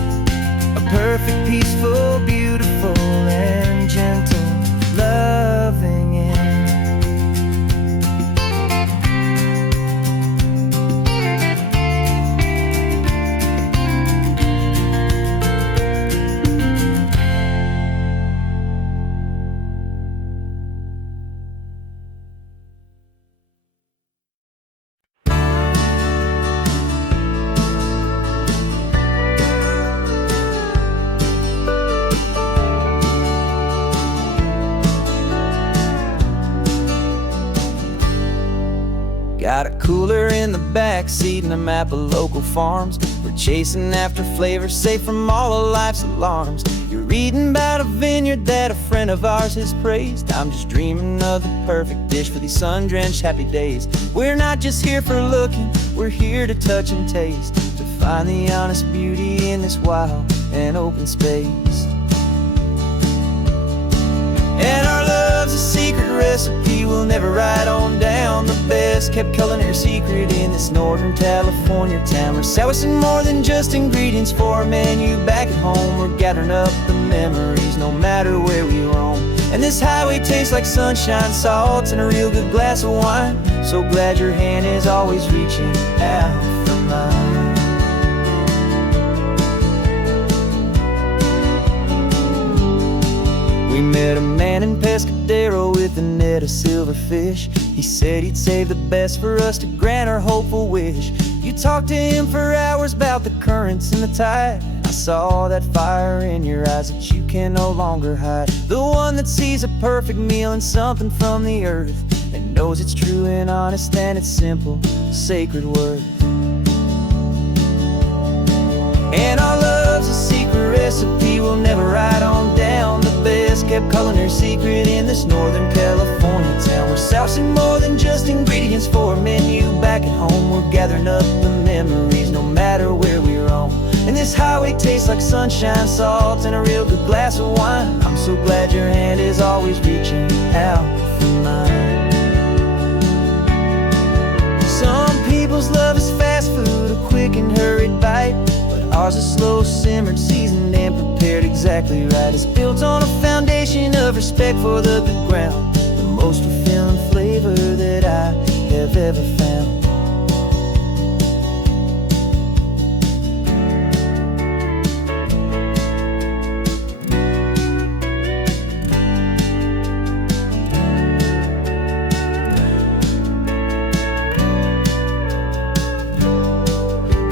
A perfect, peaceful, beautiful, and gentle, loving end. Got a cooler in the back seat and a map of local farms. We're chasing after flavors safe from all of life's alarms. You're reading about a vineyard that a friend of ours has praised. I'm just dreaming of the perfect dish for these sun-drenched happy days. We're not just here for looking, we're here to touch and taste, to find the honest beauty in this wild and open space. And our love's a secret recipe we'll never write on down. The best kept culinary secret in this Northern California town. We're sourcing more than just ingredients for a menu back at home. We're gathering up the memories no matter where we roam. And this highway tastes like sunshine, salt, and a real good glass of wine. So glad your hand is always reaching out for mine. We met a man in Pescadero with a net of silverfish. He said he'd save the best for us to grant our hopeful wish. You talked to him for hours about the currents and the tide. I saw that fire in your eyes that you can no longer hide. The one that sees a perfect meal in something from the earth, and knows it's true and honest and it's simple, sacred worth. And our love's a secret recipe we'll never write on down. The best kept culinary secret in this Northern California town. We're sourcing more than just ingredients for a menu back at home. We're gathering up the memories no matter where we roam. And this highway tastes like sunshine, salt, and a real good glass of wine. I'm so glad your hand is always reaching out for mine. Some people's love is fast food, a quick and hurried bite. Ours is slow, simmered, seasoned, and prepared exactly right. It's built on a foundation of respect for the good ground, the most fulfilling flavor that I have ever found.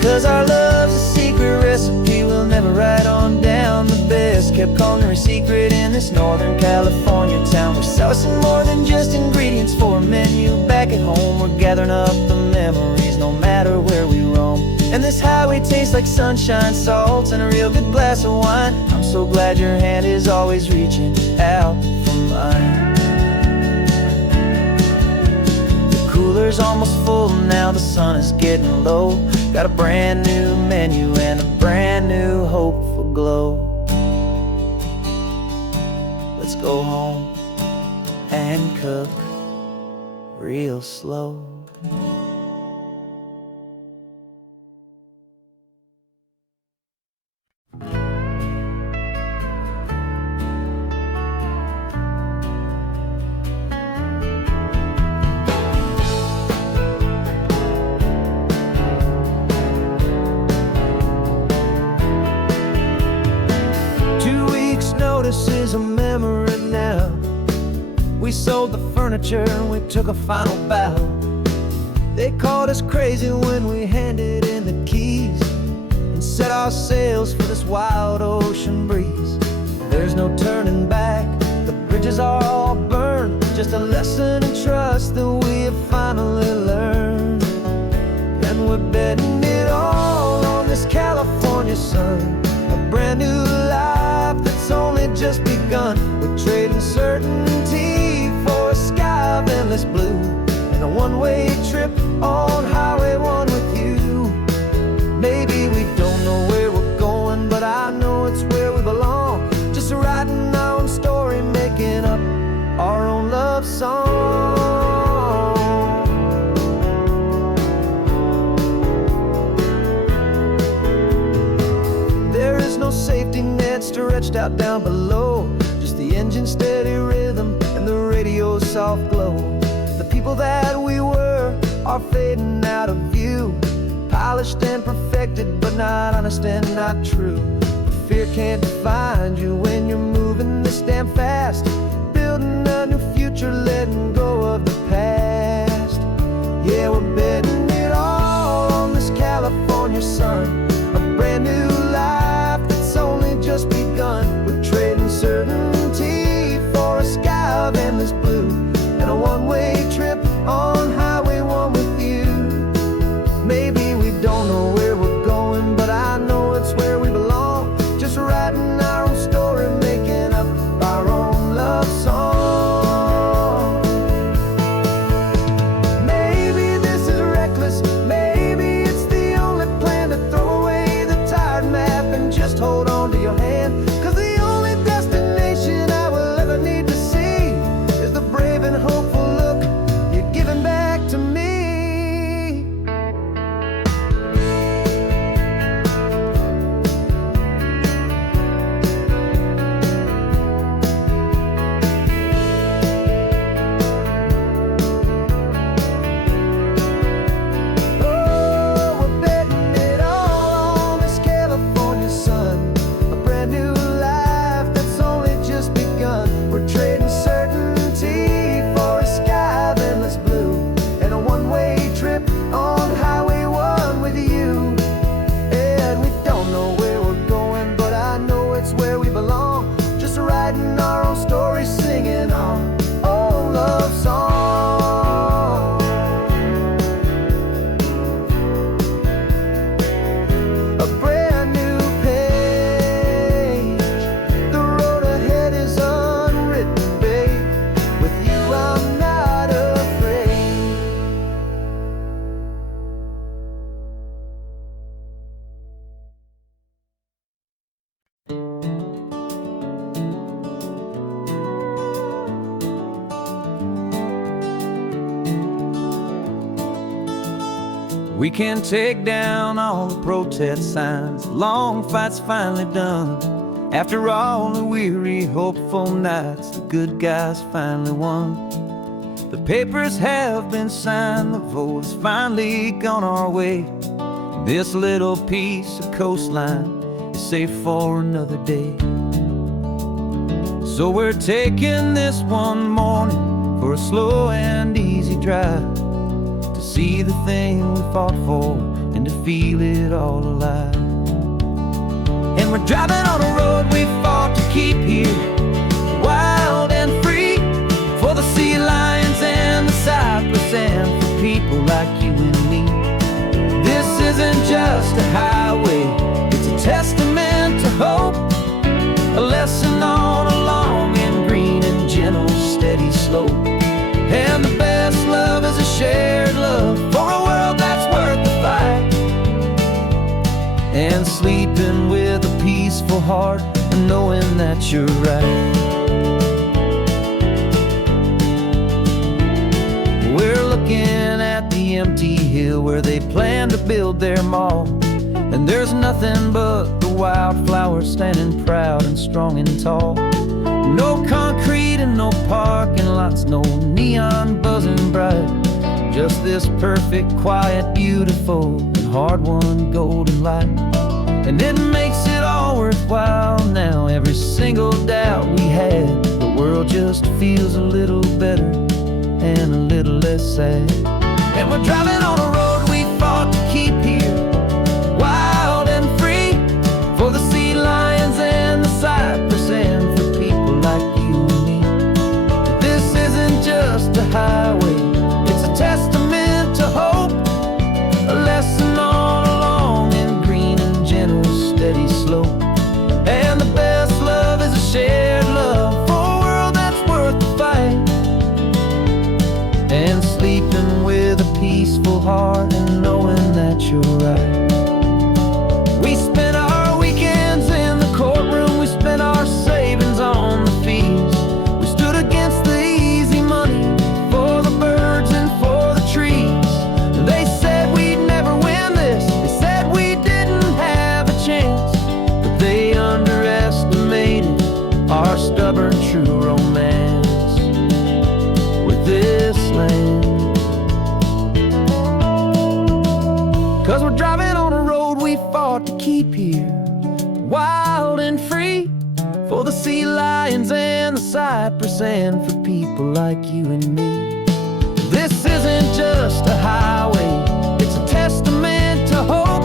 'Cause our love's a secret recipe we'll never write on down. The best kept culinary secret in this Northern California town. We're sourcing more than just ingredients for a menu back at home. We're gathering up the memories no matter where we roam. And this highway tastes like sunshine, salt, and a real good glass of wine. I'm so glad your hand is always reaching out for mine. The cooler's almost full now, the sun is getting low. Got a brand new menu and a brand new hopeful glow. Let's go home and cook real slow. notice is a memory now. We sold the furniture and we took a final bow. They called us crazy when we handed in the keys and set our sails for this wild ocean breeze. There's no turning back, the bridges are all burned, just a lesson in trust that we have finally learned. And we're betting it all on this California sun, a brand new life that's only just begun. We're trading certainty for a sky of endless blue and a one-way trip on Highway 1 with you. Maybe we don't know where we're going, but I know it's where we belong. Just writing our own story, making up our own love song. There is no safety net stretched out down below, just the engine's steady rhythm and the radio's soft glow. The people that we were are fading out of view, polished and perfected, but not honest and not true. Fear can't define you when you're moving this damn fast, building a new future, letting go of the past. Yeah, we're betting it all on this California sun, a brand new life that's only just begun. We're trading certainty for a sky of endless blue and a one-way trip on Highway 1 with you. Maybe we don't know where we're going, but I know it's where we belong. Just writing our own story, making up our own love song. Maybe this is reckless, maybe it's the only plan to throw away the tired map and just hold on to your hand. 'Cause the only destination I will ever need to see is the brave and hopeful look you're giving back to me. Oh, we're betting it all on this California sun, a brand new life that's only just begun. We're trading certainty for a sky of endless blue and a one-way trip on Highway 1 with you. And we don't know where we're going, but I know it's where we belong. Just writing our own story, singing our own love song. A brand new page, the road ahead is unwritten, babe. With you I'm not afraid. We can take down all the protest signs, long fight's finally done. After all the weary, hopeful nights, the good guys finally won. The papers have been signed, the vote's finally gone our way. This little piece of coastline is safe for another day. So we're taking this one morning for a slow and easy drive, to see the thing we fought for and to feel it all alive. And we're driving on a road we fought to keep here, wild and free, for the sea lions and the cypress and for people like you and me. This isn't just a highway, it's a testament to hope, a lesson on a long and green and gentle steady slope. And the best love is a shared love for a world that's worth the fight, and sleeping with a peaceful heart and knowing that you're right. We're looking at the empty hill where they plan to build their mall, and there's nothing but the wildflowers standing proud and strong and tall. No concrete and no parking lots, no neon buzzing bright, just this perfect, quiet, beautiful, and hard-won golden light. And it makes it all worth worthwhile now. Every single doubt we had, the world just feels a little better and a little less sad. And we're driving on a road we fought to keep here, wild and free, for the sea lions and the cypress, and for people like you and me. This isn't just a highway, it's a testament to hope, a lesson all along in green and gentle, steady slope. And the best love is a shared love for a world that's worth the fight, and sleeping with a peaceful heart and knowing that you're right. We spent our weekends in the courtroom, we spent our savings on the fees. We stood against the easy money for the birds and for the trees. They said we'd never win this, they said we didn't have a chance, but they underestimated our stubborn true romance with this land. 'Cause we're driving on a road we fought to keep here, wild and free, for the sea lions and the cypress, and for people like you and me. This isn't just a highway, it's a testament to hope,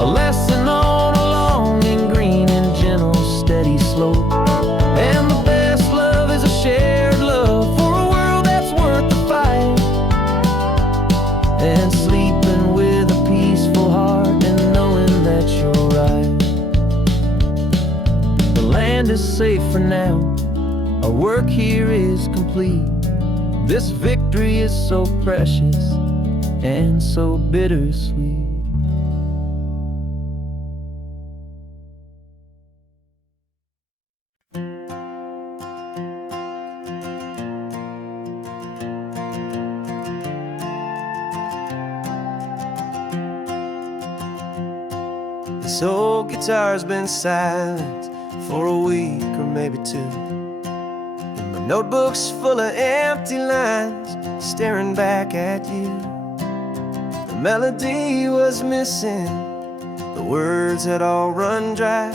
a lesson on along in green and gentle, steady slope. And the best love is a shared love for a world that's worth the fight, and sleeping with a peaceful heart and knowing that you're right. The land is safe for now, our work here is complete. This victory is so precious and so bittersweet. This old guitar's been silent for a week or maybe two, and my notebook's full of empty lines staring back at you. The melody was missing, the words had all run dry,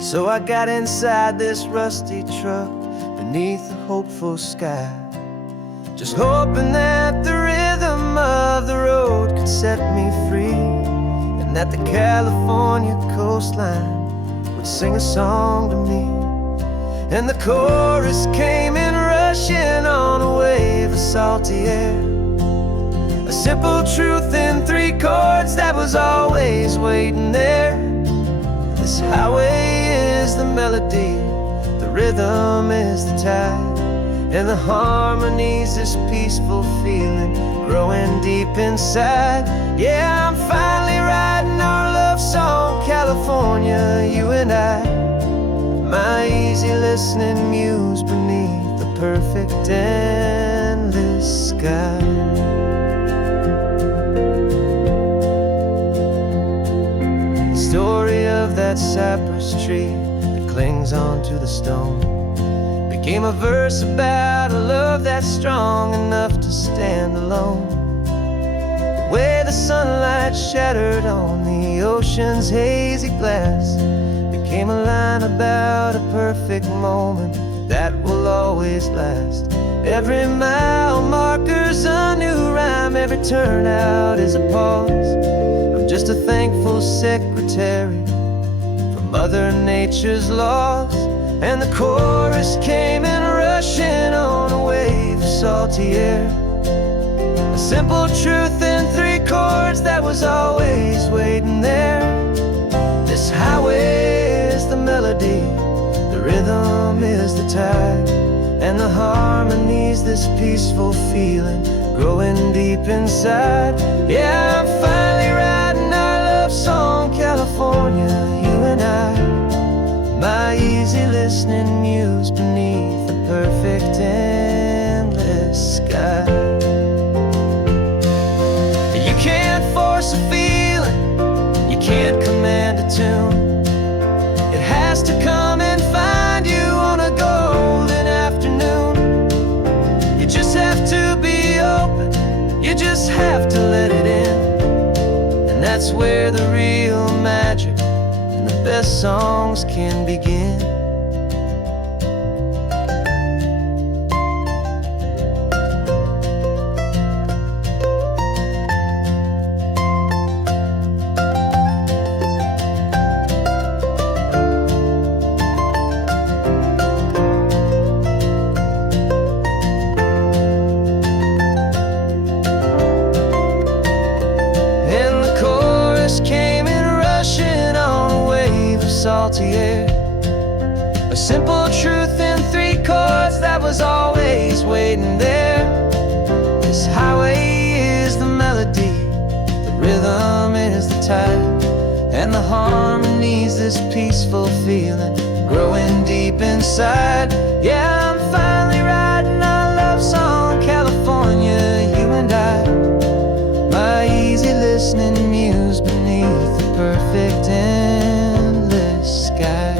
so I got inside this rusty truck beneath the hopeful sky, just hoping that the rhythm of the road could set me free, and that the California coastline would sing a song to me. And the chorus came in rushing on a wave of salty air, a simple truth in 3 chords that was always waiting there. This highway is the melody, the rhythm is the tide, and the harmony's this peaceful feeling growing deep inside. Yeah, I'm finally writing our love song, California, you and I, my easy listening muse beneath the perfect endless sky. The story of that cypress tree that clings onto the stone became a verse about a love that's strong enough to stand alone. The way the sunlight shattered on the ocean's hazy glass became a line about a perfect moment that will always last. Every mile marker's a new rhyme, every turnout is a pause. I'm just a thankful secretary for Mother Nature's laws. And the chorus came in rushing on a wave of salty air, a simple truth in 3 chords that was always waiting there. This highway is the melody, the rhythm is the tide, and the harmony's this peaceful feeling growing deep inside. Yeah, I'm finally writing our love song, California, you and I, my easy listening muse beneath the perfect endless sky. You can't force a feeling, you can't command a tune. It has to come and find you on a golden afternoon. You just have to be open, you just have to let it in, and that's where the real magic and the best songs can begin. Came in rushing on a wave of salty air, a simple truth in 3 chords that was always waiting there. This highway is the melody, the rhythm is the tide, and the harmony's this peaceful feeling growing deep inside. Yeah, I'm finally writing our love song, California, you and I. My easy listening muse beneath the perfect endless sky.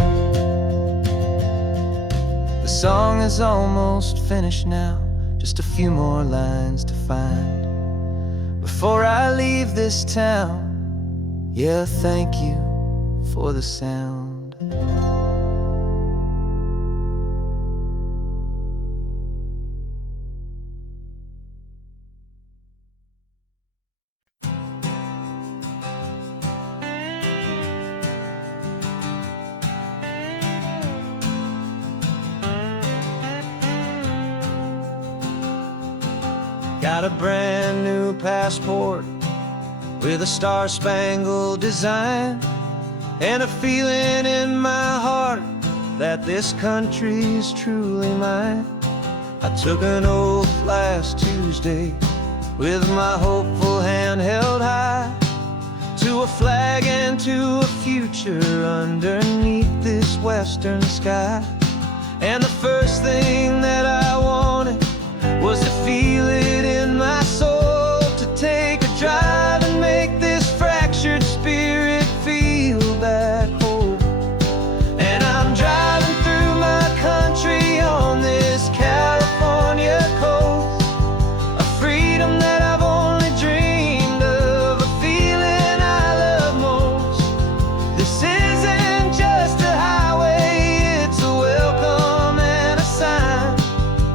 The song is almost finished now, just a few more lines to find before I leave this town. Yeah, thank you for the sound. Got a brand new passport with a star-spangled design, and a feeling in my heart that this country's truly mine. I took an oath last Tuesday with my hopeful hand held high, to a flag and to a future underneath this western sky. And the first thing that I wanted was to feel it in my soul, to take a drive and make this fractured spirit feel back home. And I'm driving through my country on this California coast, a freedom that I've only dreamed of, a feeling I love most. This isn't just a highway, it's a welcome and a sign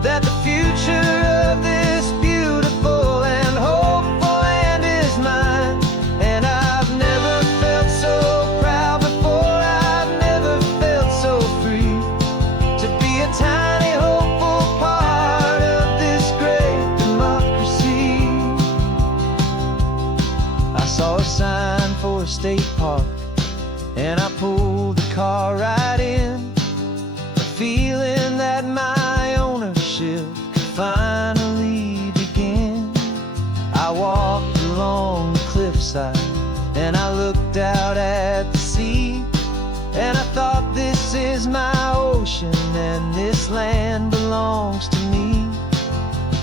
that the future of this beautiful and hopeful land is mine. And I've never felt so proud before, I've never felt so free, to be a tiny hopeful part of this great democracy. I saw a sign for a state park, and I pulled the car right in, a feeling that my ownership finally begin. I walked along the cliffside and I looked out at the sea, and I thought, this is my ocean and this land belongs to me.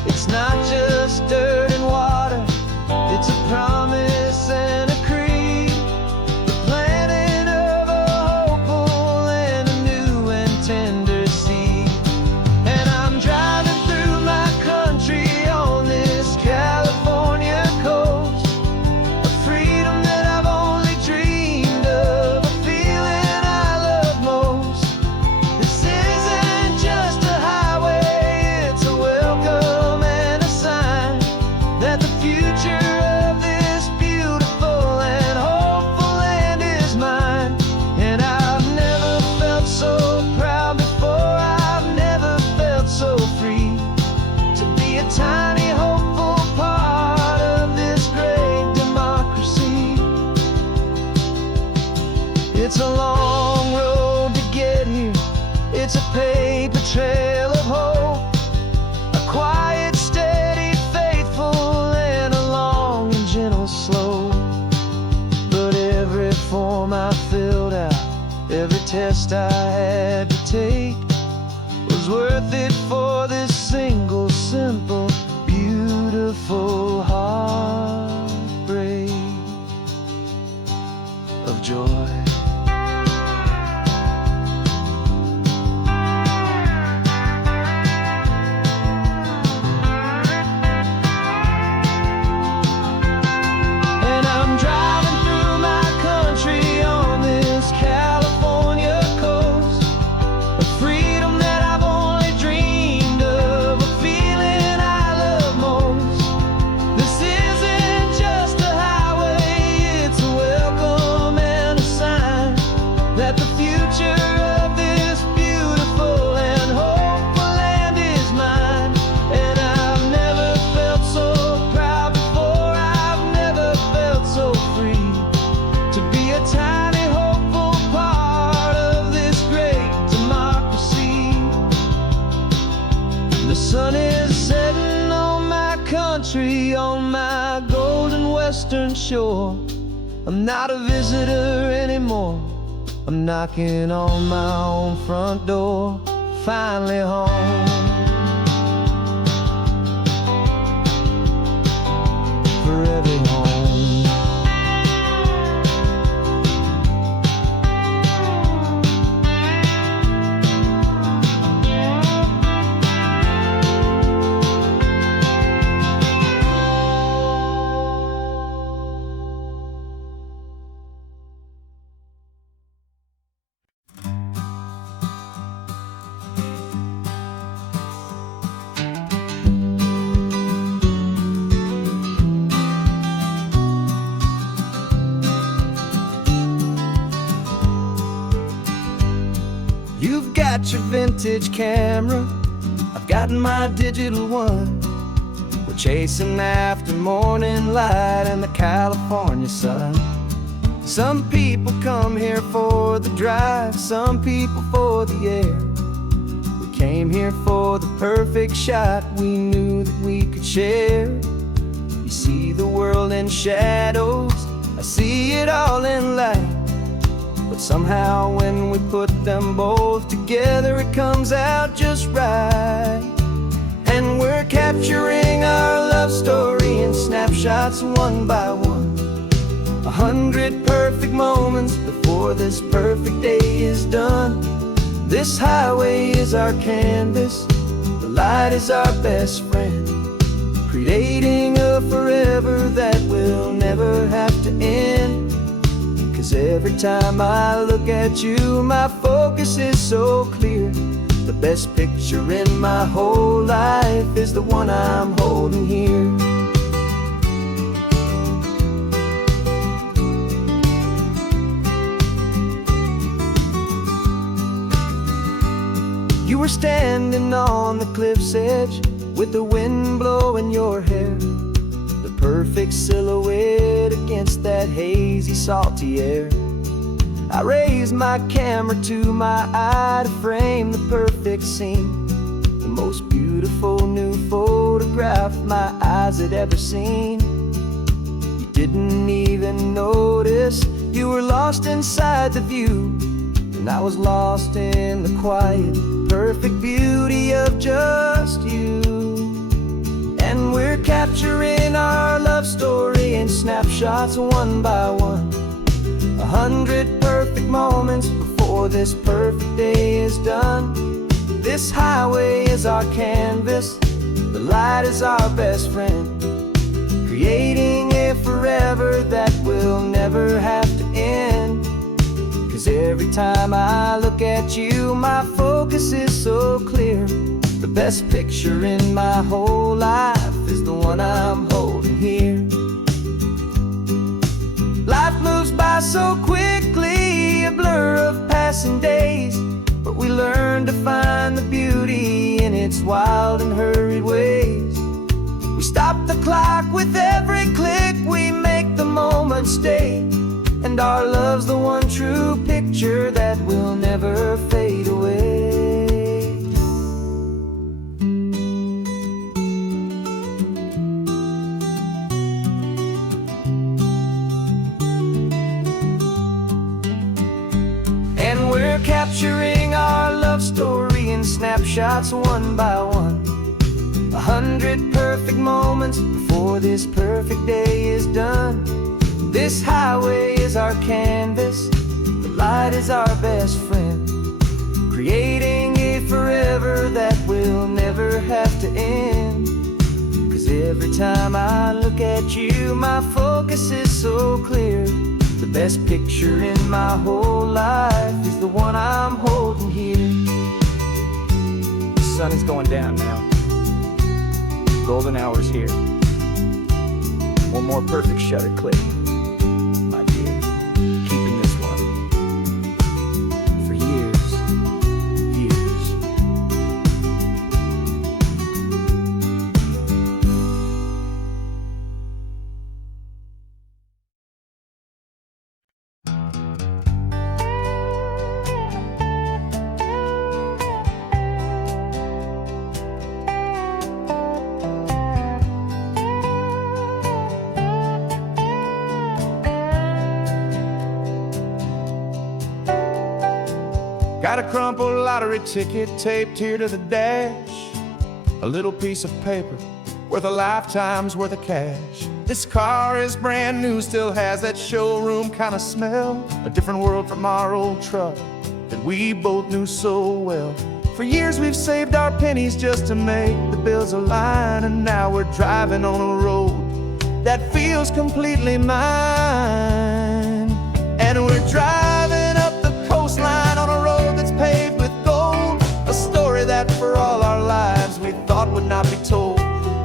It's not just dirt and water, it's a promise and a creed, the planting of a hopeful and a new and tender seed. And I'm driving through my country on this California coast, a freedom that I've only dreamed of, a feeling I love most. This isn't just a highway, it's a welcome and a sign that the future of this beautiful and hopeful land is mine. And I've never felt so proud before, I've never felt so free, to be a tiny hopeful part of this great democracy. It's a long road to get here, it's a paper trail of hope, a quiet, steady, faithful, and a long and gentle slope. But every form I filled out, every test I had to take, was worth it for this single, simple, beautiful heartbreak of joy. And I'm driving through my country on this sun is setting on my country, on my golden western shore. I'm not a visitor anymore. I'm knocking on my own front door. Finally home. Forever home. You've got your vintage camera, I've got my digital one. We're chasing after morning light and the California sun. Some people come here for the drive, some people for the air. We came here for the perfect shot we knew that we could share. You see the world in shadows, I see it all in light. But somehow when we put them both together, it comes out just right. And we're capturing our love story in snapshots one by one. 100 perfect moments before this perfect day is done. This highway is our canvas, the light is our best friend, creating a forever that will never have to end. 'Cause every time I look at you, my focus is so clear. The best picture in my whole life is the one I'm holding here. You were standing on the cliff's edge with the wind blowing your hair, the perfect silhouette against that hazy, salty air. I raised my camera to my eye to frame the perfect scene, the most beautiful new photograph my eyes had ever seen. You didn't even notice, you were lost inside the view, and I was lost in the quiet, perfect beauty of just you. And we're capturing our love story in snapshots one by one. 100 perfect moments before this perfect day is done. This highway is our canvas, the light is our best friend, creating a forever that will never have to end. 'Cause every time I look at you, my focus is so clear. The best picture in my whole life is the one I'm holding here. Life moves by so quickly, a blur of passing days, but we learn to find the beauty in its wild and hurried ways. We stop the clock with every click, we make the moment stay, and our love's the one true picture that will never fade away. And we're capturing our love story in snapshots one by one. 100 perfect moments before this perfect day is done. This highway is our canvas, the light is our best friend, creating a forever that will never have to end. 'Cause every time I look at you, my focus is so clear. The best picture in my whole life is the one I'm holding here. The sun is going down now. Golden hour's here. One more perfect shutter click. My dear, keeping this one for years, years. Got a crumpled lottery ticket taped here to the dash, a little piece of paper worth a lifetime's worth of cash. This car is brand new, still has that showroom kind of smell, a different world from our old truck that we both knew so well. For years we've saved our pennies just to make the bills align, and now we're driving on a road that feels completely mine. And we're driving up the coastline on a road that's paved with gold, a story that for all our lives we thought would not be told.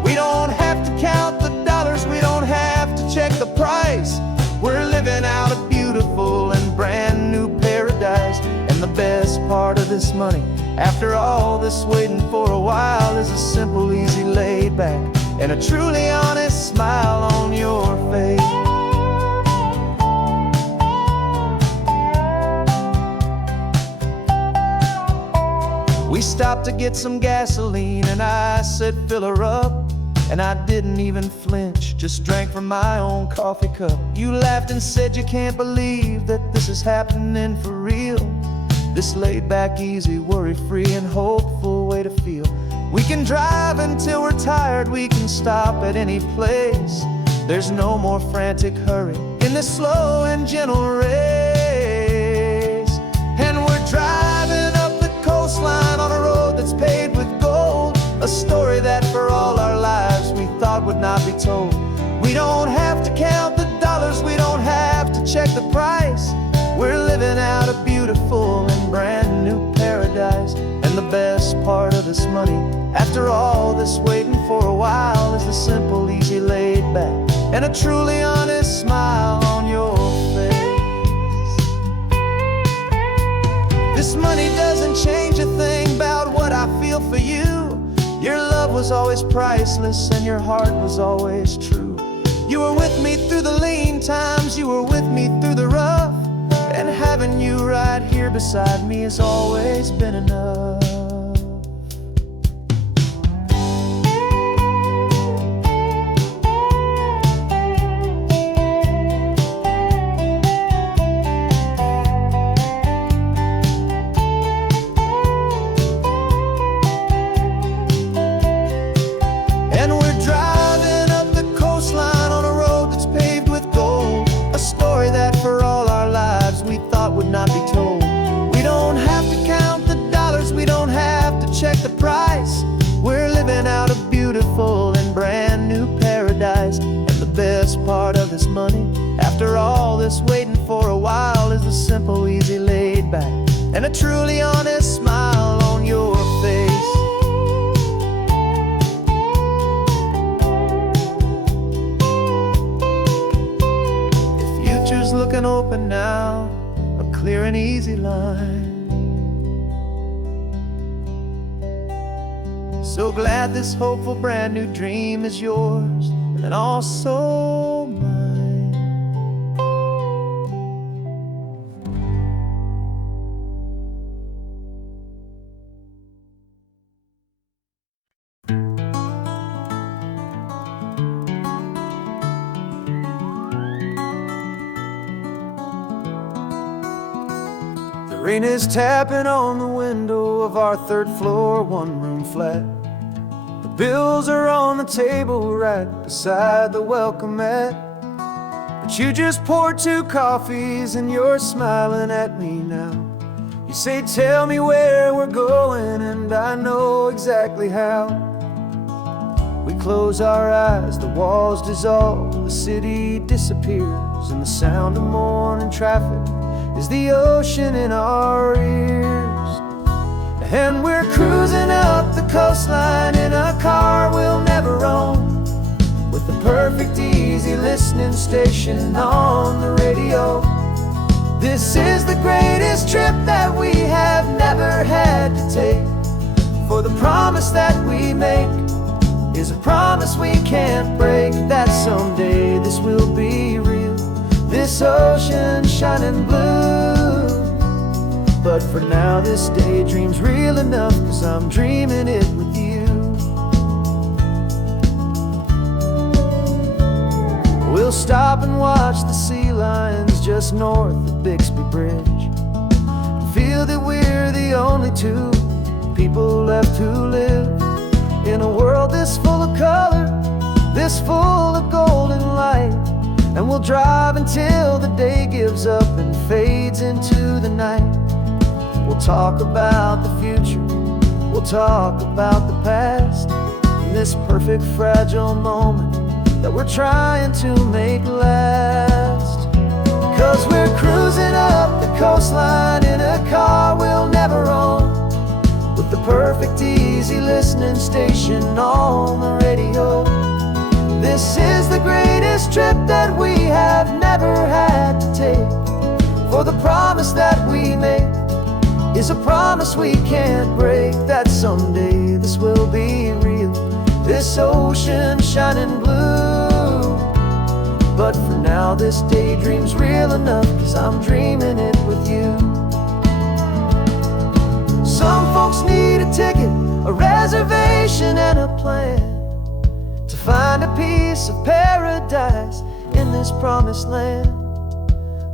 We don't have to count the dollars, we don't have to check the price. We're living out a beautiful and brand new paradise. And the best part of this money, after all this waiting for a while, is a simple, easy, laid back, and a truly honest smile on your face. We stopped to get some gasoline and I said fill her up, and I didn't even flinch, just drank from my own coffee cup. You laughed and said you can't believe that this is happening for real. This laid back, easy, worry-free and hopeful way to feel. We can drive until we're tired, we can stop at any place. There's no more frantic hurry in this slow and gentle race. And we're driving up the coastline on a road that's paved with gold, a story that for all our lives we thought would not be told. We don't have to count the dollars, we don't have to check the price. We're living out a beautiful and brand new paradise. And the best part of this money, after all this waiting for a while, is the simple, easy, laid back, and a truly honest smile on your face. This money doesn't change a thing about what I feel for you. Your love was always priceless and your heart was always true. You were with me through the lean times, you were with me through the rough, and having you right here beside me has always been enough. And we're driving up the coastline on a road that's paved with gold, a story that for all our lives we thought would not be told. We don't have to count the dollars, we don't have to check the price. We're living out a beautiful and brand new paradise. And the best part of this money, after all this waiting for a while, is the simple, easy, laid back, and a truly honest smile on your face. The future's looking open now, a clear and easy line. So glad this hopeful brand new dream is yours and also mine. The rain is tapping on the window of our third floor, one-room flat. Bills are on the table right beside the welcome mat. But you just poured 2 coffees and you're smiling at me now. You say, tell me where we're going, and I know exactly how. We close our eyes, the walls dissolve, the city disappears, and the sound of morning traffic is the ocean in our ears. And we're cruising up the coastline in a car we'll never own, with the perfect easy listening station on the radio. This is the greatest trip that we have never had to take, for the promise that we make is a promise we can't break, that someday this will be real, this ocean shining blue. But for now this daydream's real enough, 'cause I'm dreaming it with you. We'll stop and watch the sea lions just north of Bixby Bridge, feel that we're the the only two people left who live in a world this full of color, this full of golden light. And we'll drive until the day gives up and fades into the night. We'll talk about the future, we'll talk about the past, in this perfect fragile moment that we're trying to make last. 'Cause we're cruising up the coastline in a car we'll never own, with the perfect easy listening station on the radio. This is the greatest trip that we have never had to take, for the promise that we make is a promise we can't break, that someday this will be real, this ocean shining blue. But for now this daydream's real enough, 'cause I'm dreaming it with you. Some folks need a ticket, a reservation and a plan, to find a piece of paradise in this promised land.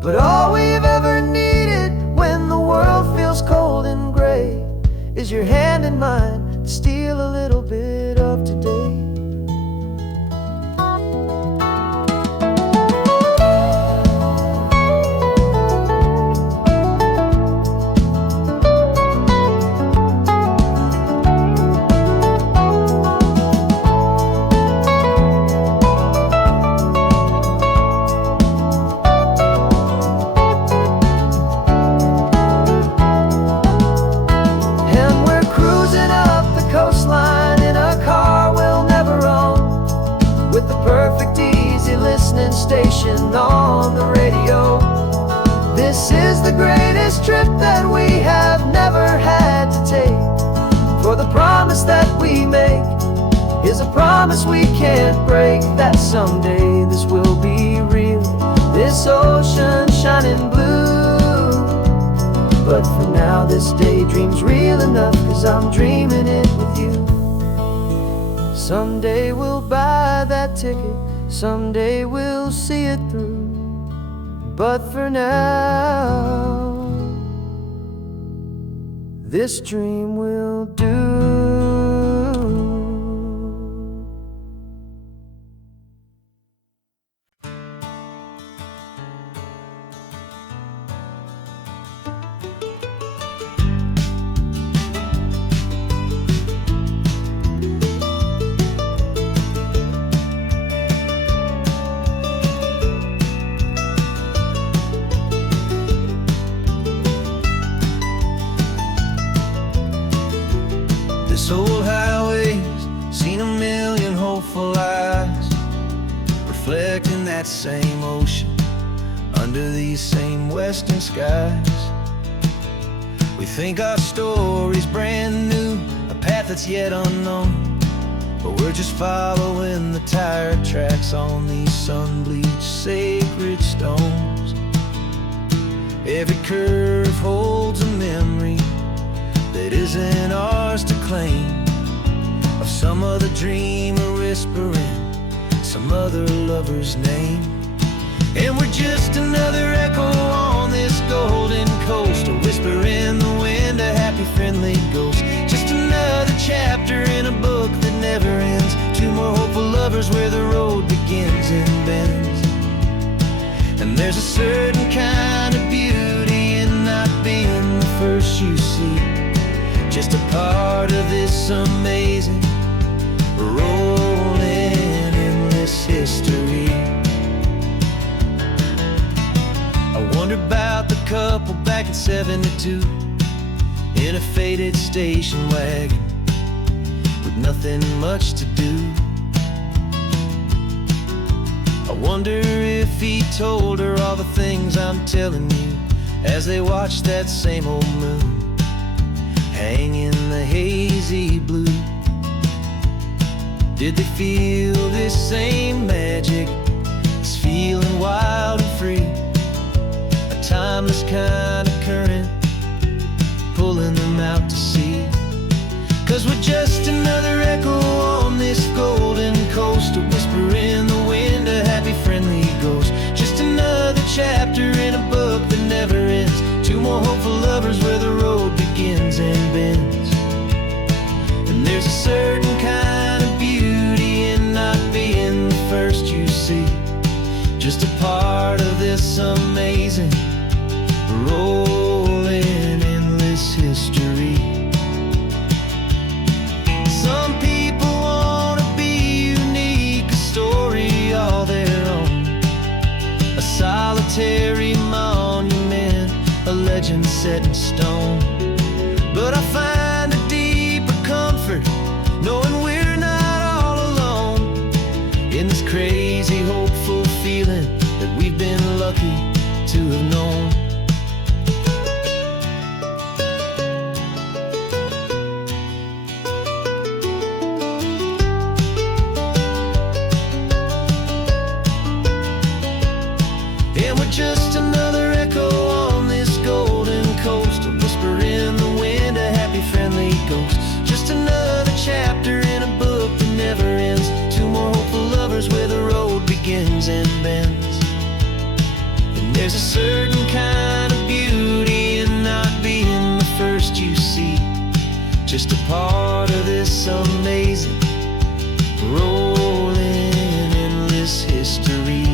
But all we've ever needed when the world feels cold and gray is your hand in mine to steal a little bit of today. Station on the radio. This is the greatest trip that we have never had to take, for the promise that we make is a promise we can't break, that someday this will be real, this ocean shining blue. But for now this daydream's real enough, 'cause I'm dreaming it with you. Someday we'll buy that ticket, someday we'll see it through, but for now this dream will do. This old highway's seen a million hopeful eyes, reflecting that same ocean under these same western skies. We think our story's brand new, a path that's yet unknown, but we're just following the tire tracks on these sun-bleached sacred stones. Every curve holds a memory that isn't ours to claim, of some other dreamer whispering some other lover's name. And we're just another echo on this golden coast, a whisper in the wind, a happy friendly ghost. Just another chapter in a book that never ends, two more hopeful lovers where the road begins and bends. And there's a certain kind of beauty in not being the first you see, just a part of this amazing, rolling endless history. I wonder about the couple back in '72 in a faded station wagon with nothing much to do. I wonder if he told her all the things I'm telling you as they watched that same old moon hang in the hazy blue. Did they feel this same magic, this feeling wild and free, a timeless kind of current pulling them out to sea? 'Cause we're just another echo on this golden coast, a whisper in the wind, a happy friendly ghost. Just another chapter in a book that never ends, two more hopeful lovers where the road begins a legend set in stone. But I find a deeper comfort knowing we're not all alone in this crazy, hopeful feeling that we've been lucky to have known. And we're just another echo on this golden coast, a whisper in the wind, a happy, friendly ghost. Just another chapter in a book that never ends. Two more hopeful lovers where the road begins and bends. And there's a certain kind of beauty in not being the first you see, just a part of this amazing, rolling, endless history.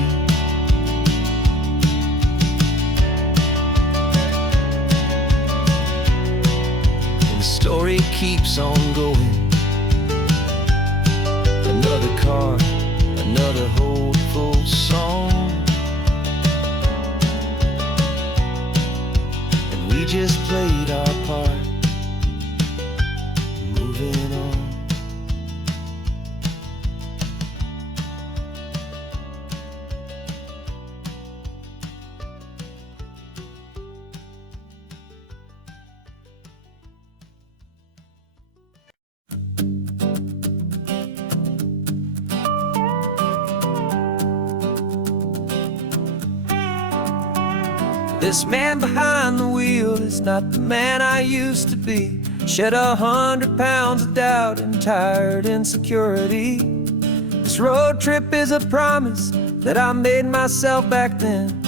Story keeps on going. Another car, another hopeful song, and we just played our part, moving on. This man behind the wheel is not the man I used to be. Shed 100 pounds of doubt and tired insecurity. This road trip is a promise that I made myself back then,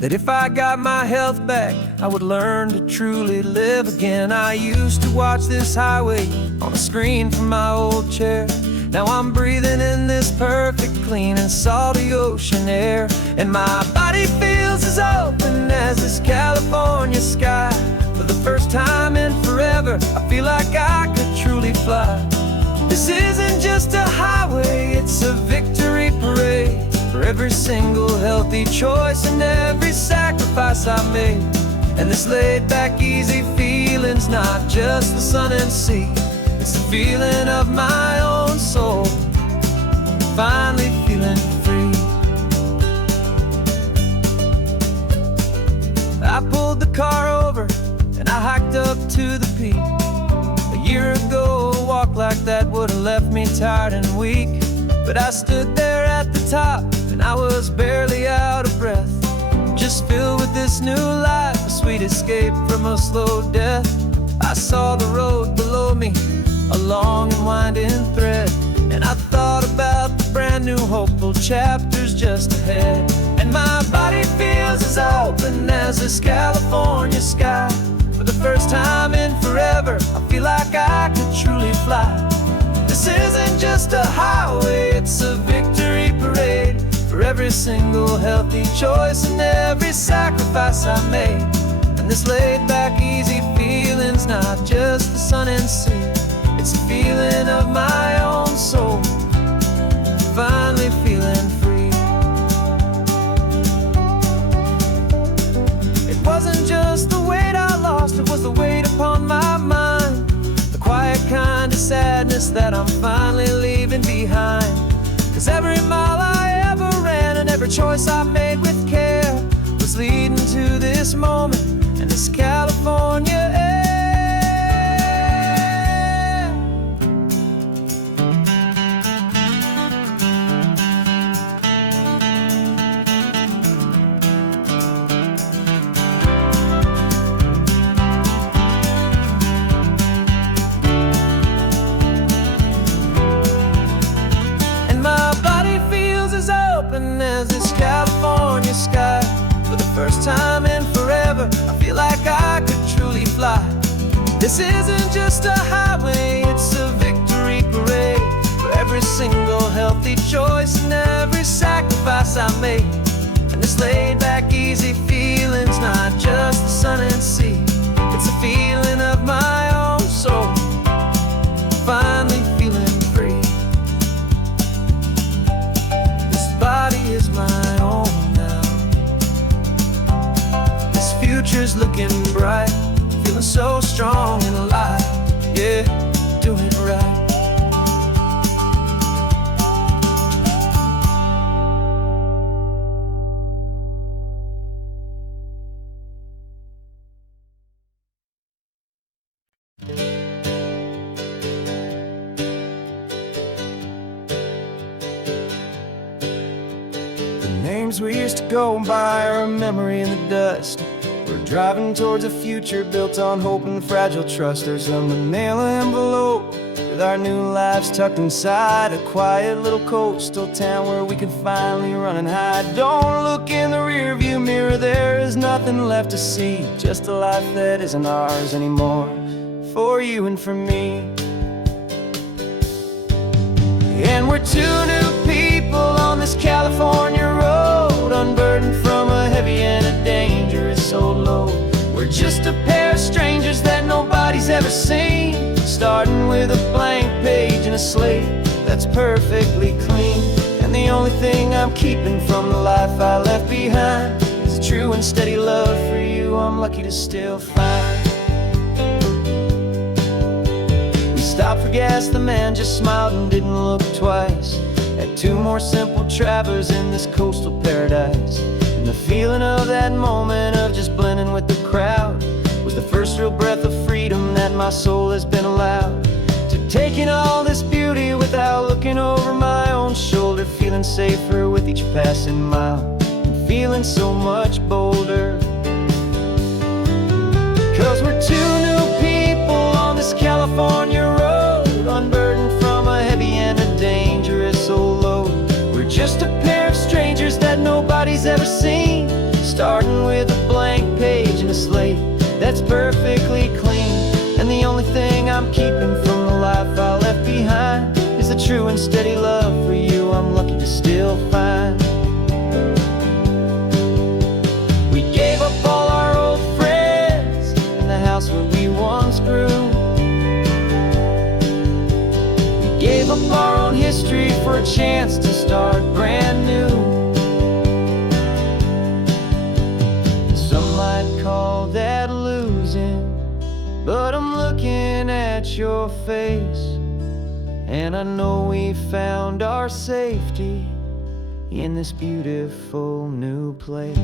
that if I got my health back, I would learn to truly live again. I used to watch this highway on a screen from my old chair. Now I'm breathing in this perfect, clean and salty ocean air. And my body feels as open as this California sky. For the first time in forever, I feel like I could truly fly. This isn't just a highway, it's a victory parade for every single healthy choice and every sacrifice I made. And this laid back, easy feeling's not just the sun and sea, it's the feeling of my own soul, finally feeling free. I pulled the car over and I hiked up to the peak. A year ago, a walk like that would have left me tired and weak. But I stood there at the top and I was barely out of breath, just filled with this new life, a sweet escape from a slow death. I saw the road below me, a long and winding thread, and I thought about the brand new hopeful chapters just ahead. And my body feels as open as this California sky. For the first time in forever, I feel like I could truly fly. This isn't just a highway, it's a victory parade for every single healthy choice and every sacrifice I made. And this laid back, easy feeling's not just the sun and sea, it's a feeling of my own soul, finally feeling free. It wasn't just the weight I lost, it was the weight upon my mind, the quiet kind of sadness that I'm finally leaving behind. 'Cause every mile I ever ran and every choice I made with care was leading to this moment and this California air. As this California sky. For the first time in forever, I feel like I could truly fly. This isn't just a highway, it's a victory parade for every single healthy choice and every sacrifice I made. And this laid back, easy feeling's not just the sun and sea, it's a feeling of my own soul, finally feeling free. Body is my own now. This future's looking looking bright, feeling so strong and alive. Yeah, doing it right. Names we used to go by are a memory in the dust. We're driving towards a future built on hope and fragile trust. There's a manila envelope with our new lives tucked inside, a quiet little coastal town where we can finally run and hide. Don't look in the rearview mirror, there is nothing left to see, just a life that isn't ours anymore, for you and for me. And we're two new people on this California road, unburdened from a heavy and a dangerous old load. We're just a pair of strangers that nobody's ever seen, starting with a blank page and a slate that's perfectly clean. And the only thing I'm keeping from the life I left behind is a true and steady love for you I'm lucky to still find. Stopped for gas, the man just smiled and didn't look twice. Had two more simple travelers in this coastal paradise. And the feeling of that moment of just blending with the crowd was the first real breath of freedom that my soul has been allowed to take in all this beauty without looking over my own shoulder, feeling safer with each passing mile and feeling so much bolder. 'Cause we're two new people on this California road, unburdened from a heavy and a dangerous old load. We're just a pair of strangers that nobody's ever seen, starting with a blank page and a slate that's perfectly clean. And the only thing I'm keeping from the life I left behind is the true and steady love for you I'm lucky to still find. We gave up all our old friends and the house where we once grew. Gave up our own history for a chance to start brand new. Some might call that losing, but I'm looking at your face, and I know we found our safety in this beautiful new place.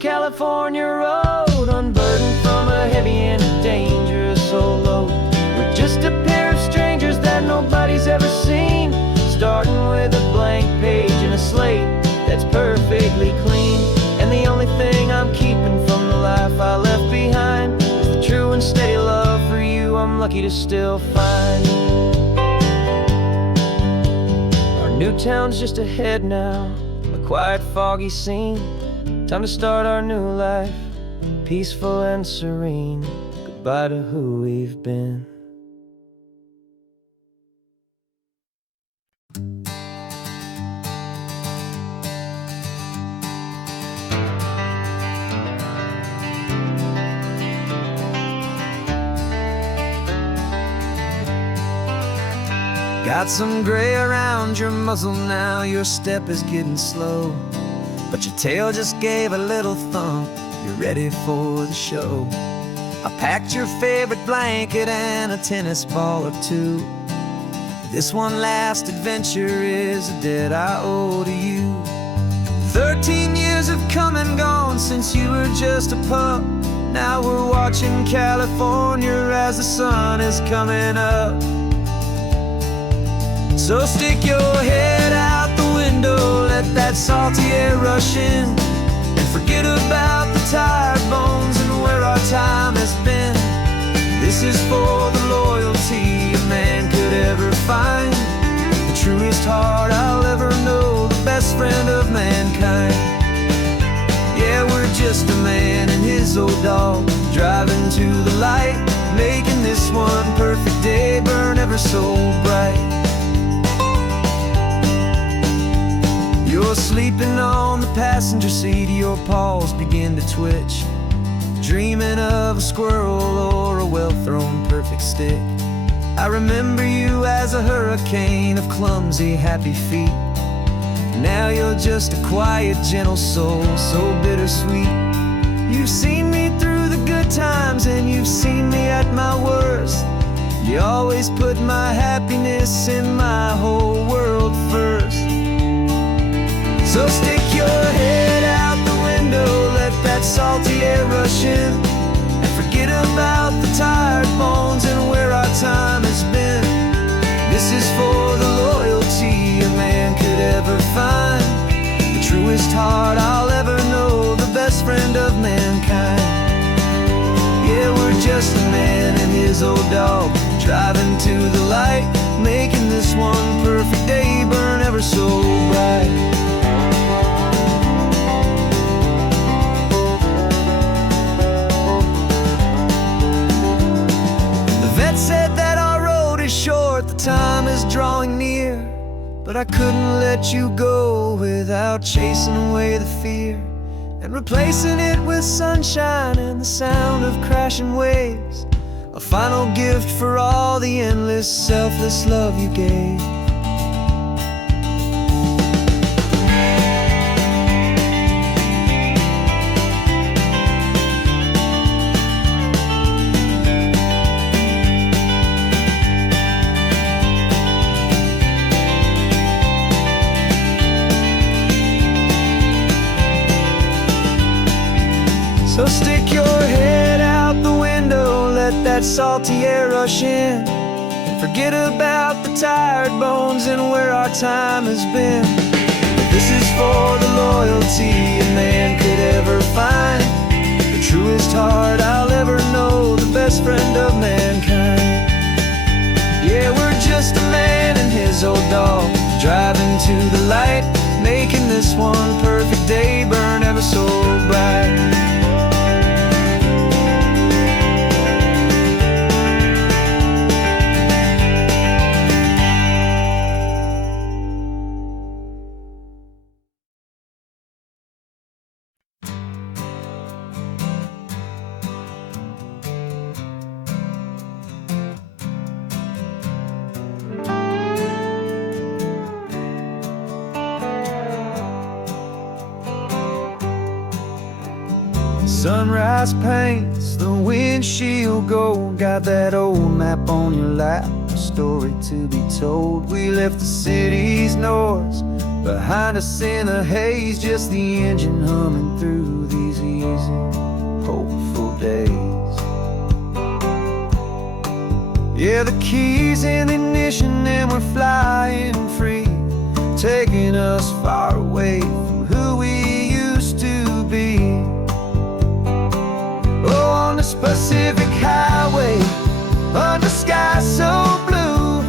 California road, unburdened from a heavy and a dangerous old load. We're just a pair of strangers that nobody's ever seen, starting with a blank page and a slate that's perfectly clean. And the only thing I'm keeping from the life I left behind is the true and steady love for you I'm lucky to still find. Our new town's just ahead now, a quiet foggy scene. Time to start our new life, peaceful and serene. Goodbye to who we've been. Got some gray around your muzzle now, your step is getting slow, but your tail just gave a little thump, you're ready for the show. I packed your favorite blanket and a tennis ball or two. This one last adventure is a debt I owe to you. 13 years have come and gone since you were just a pup. Now we're watching California as the sun is coming up. So stick your head out the window, let that salty air rush in, and forget about the tired bones and where our time has been. This is for the loyalty a man could ever find, the truest heart I'll ever know, the best friend of mankind. Yeah, we're just a man and his old dog, driving to the light, making this one perfect day burn ever so bright. You're You're sleeping on the passenger seat, your paws begin to twitch, dreaming of a squirrel or a well-thrown perfect stick. I remember you as a hurricane of clumsy, happy feet. Now you're just a quiet, gentle soul, so bittersweet. You've seen me through the good times and you've seen me at my worst. You always put my happiness and my whole world first. So stick your head out the window, let that salty air rush in, and forget about the tired bones and where our time has been. This is for the loyalty a man could ever find, the truest heart I'll ever know, the best friend of mankind. Yeah, we're just a man and his old dog, driving to the light, making this one perfect day burn ever so bright. Said that our road is short, the time is drawing near, but I couldn't let you go without chasing away the fear and replacing it with sunshine and the sound of crashing waves, a final gift for all the endless, selfless love you gave. So stick your head out the window, let that salty air rush in, and forget about the tired bones and where our time has been. This is for the loyalty a man could ever find, the truest heart I'll ever know, the best friend of mankind. Yeah, we're just a man and his old dog, driving to the light, making this one perfect day burn ever so bright. Sunrise paints the windshield gold, got that old map on your lap, a story to be told. We left the city's noise behind us in the haze, just the engine humming through these easy, hopeful days. Yeah, the keys in the ignition and we're flying free, taking us far away from who we used to be. Oh, on this Pacific highway, under sky so blue,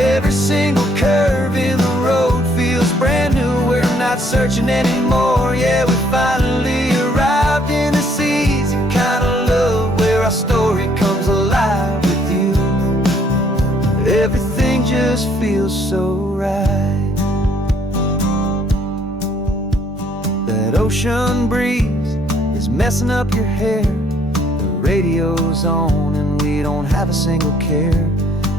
every single curve in the road feels brand new. We're not searching anymore, yeah, we finally arrived in this easy kind of love, where our story comes alive with you. Everything just feels so right. That ocean breeze is messing up your hair, radio's on and we don't have a single care.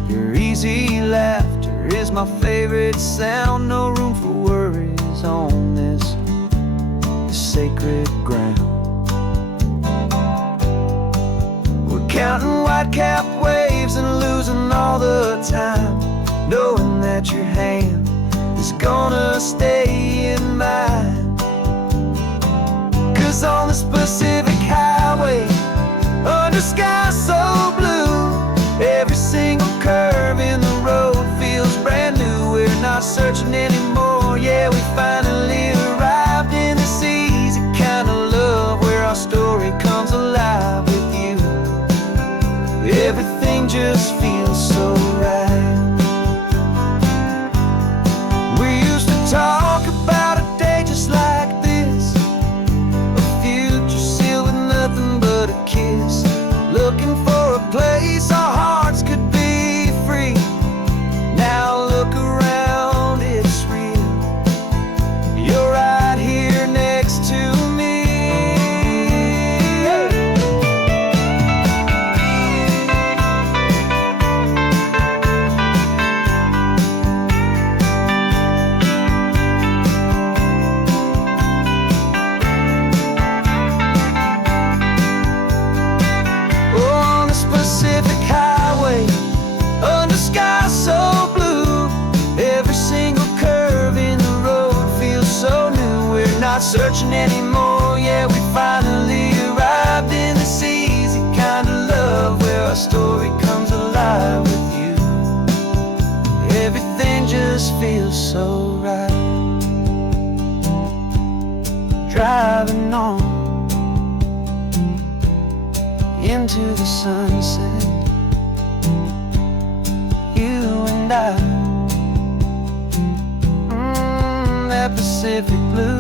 Your easy laughter is my favorite sound, no room for worries on this sacred ground. We're counting white-capped waves and losing all the time, knowing that your hand is gonna stay in mine. 'Cause on this Pacific highway, under sky so blue, every single curve in the road feels brand new. We're not searching anymore, yeah, we finally arrived in this easy kind of love, where our story comes alive with you. Everything just feels so right. We used to talk about a day just like this, a future sealed not searching anymore. Yeah, we finally arrived in this easy kind of love where our story comes alive with you. Everything just feels so right. Driving on into the sunset, you and I, that Pacific blue.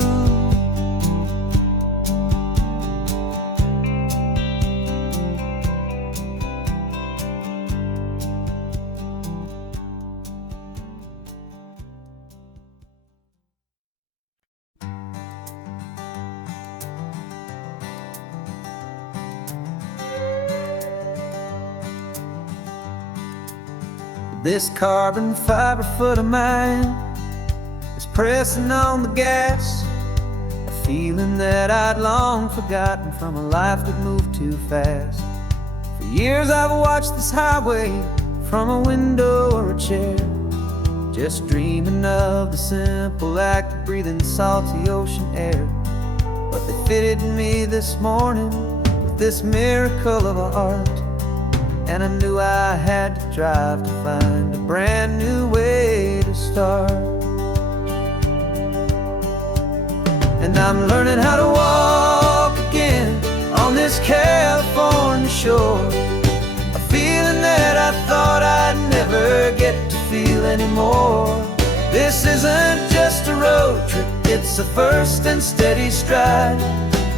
This carbon fiber foot of mine is pressing on the gas, a feeling that I'd long forgotten from a life that moved too fast. For years I've watched this highway from a window or a chair, just dreaming of the simple act of breathing salty ocean air. But they fitted me this morning with this miracle of art, and I knew I had to drive to find a brand new way to start. And I'm learning how to walk again on this California shore, a feeling that I thought I'd never get to feel anymore. This isn't just a road trip, it's a first and steady stride,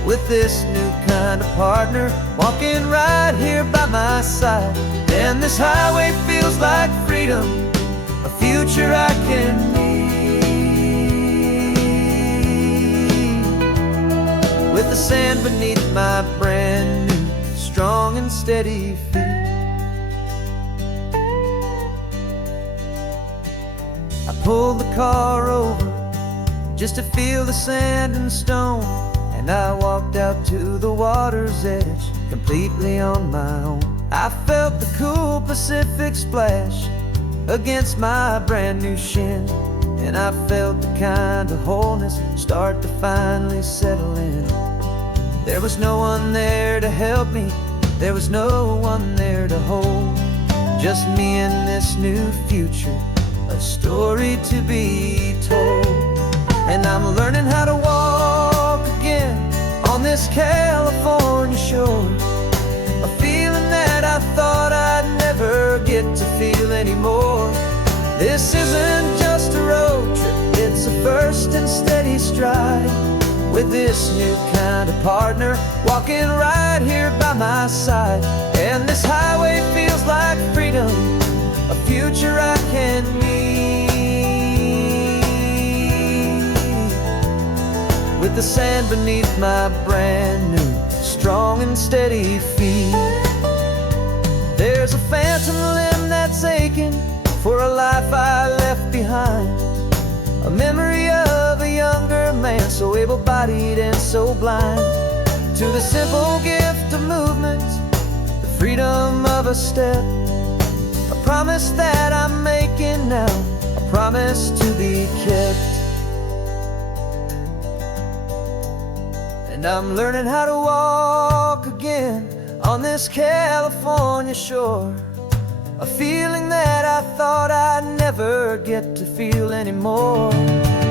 with this new kind of partner walking right here by my side. And this highway feels like freedom, a future I can need, with the sand beneath my brand new strong and steady feet. I pulled the car over just to feel the sand and stone, and I walked out to the water's edge completely on my own. I felt the cool Pacific splash against my brand new shin, and I felt the kind of wholeness start to finally settle in. There was no one there to help me, there was no one there to hold, just me and this new future, a story to be told. And I'm learning how to walk again on this California shore, a feeling that I thought I'd never get to feel anymore. This isn't just a road trip, it's a first and steady stride, with this new kind of partner walking right here by my side. And this highway feels like freedom, a future I can need, with the sand beneath my brand new strong and steady feet. There's a phantom limb that's aching for a life I left behind, a memory of a younger man so able-bodied and so blind, to the simple gift of movement, the freedom of a step, a promise that I'm making now, a promise to be kept. And I'm learning how to walk again on this California shore, a feeling that I thought I'd never get to feel anymore.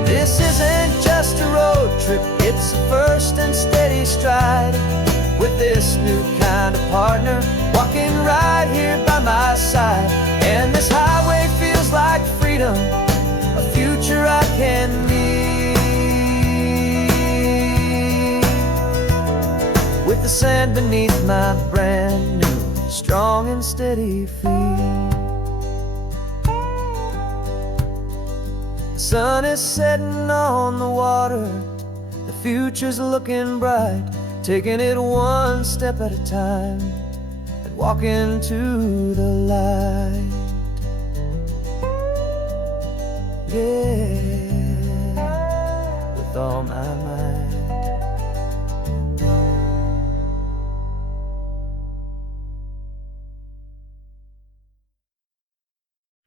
This isn't just a road trip, it's a first and steady stride, with this new kind of partner walking right here by my side. And this highway feels like freedom, a future I can need, with the sand beneath my brand new strong and steady feet. The sun is setting on the water, the future's looking bright, taking it one step at a time and walking to the light. Yeah, with all my might.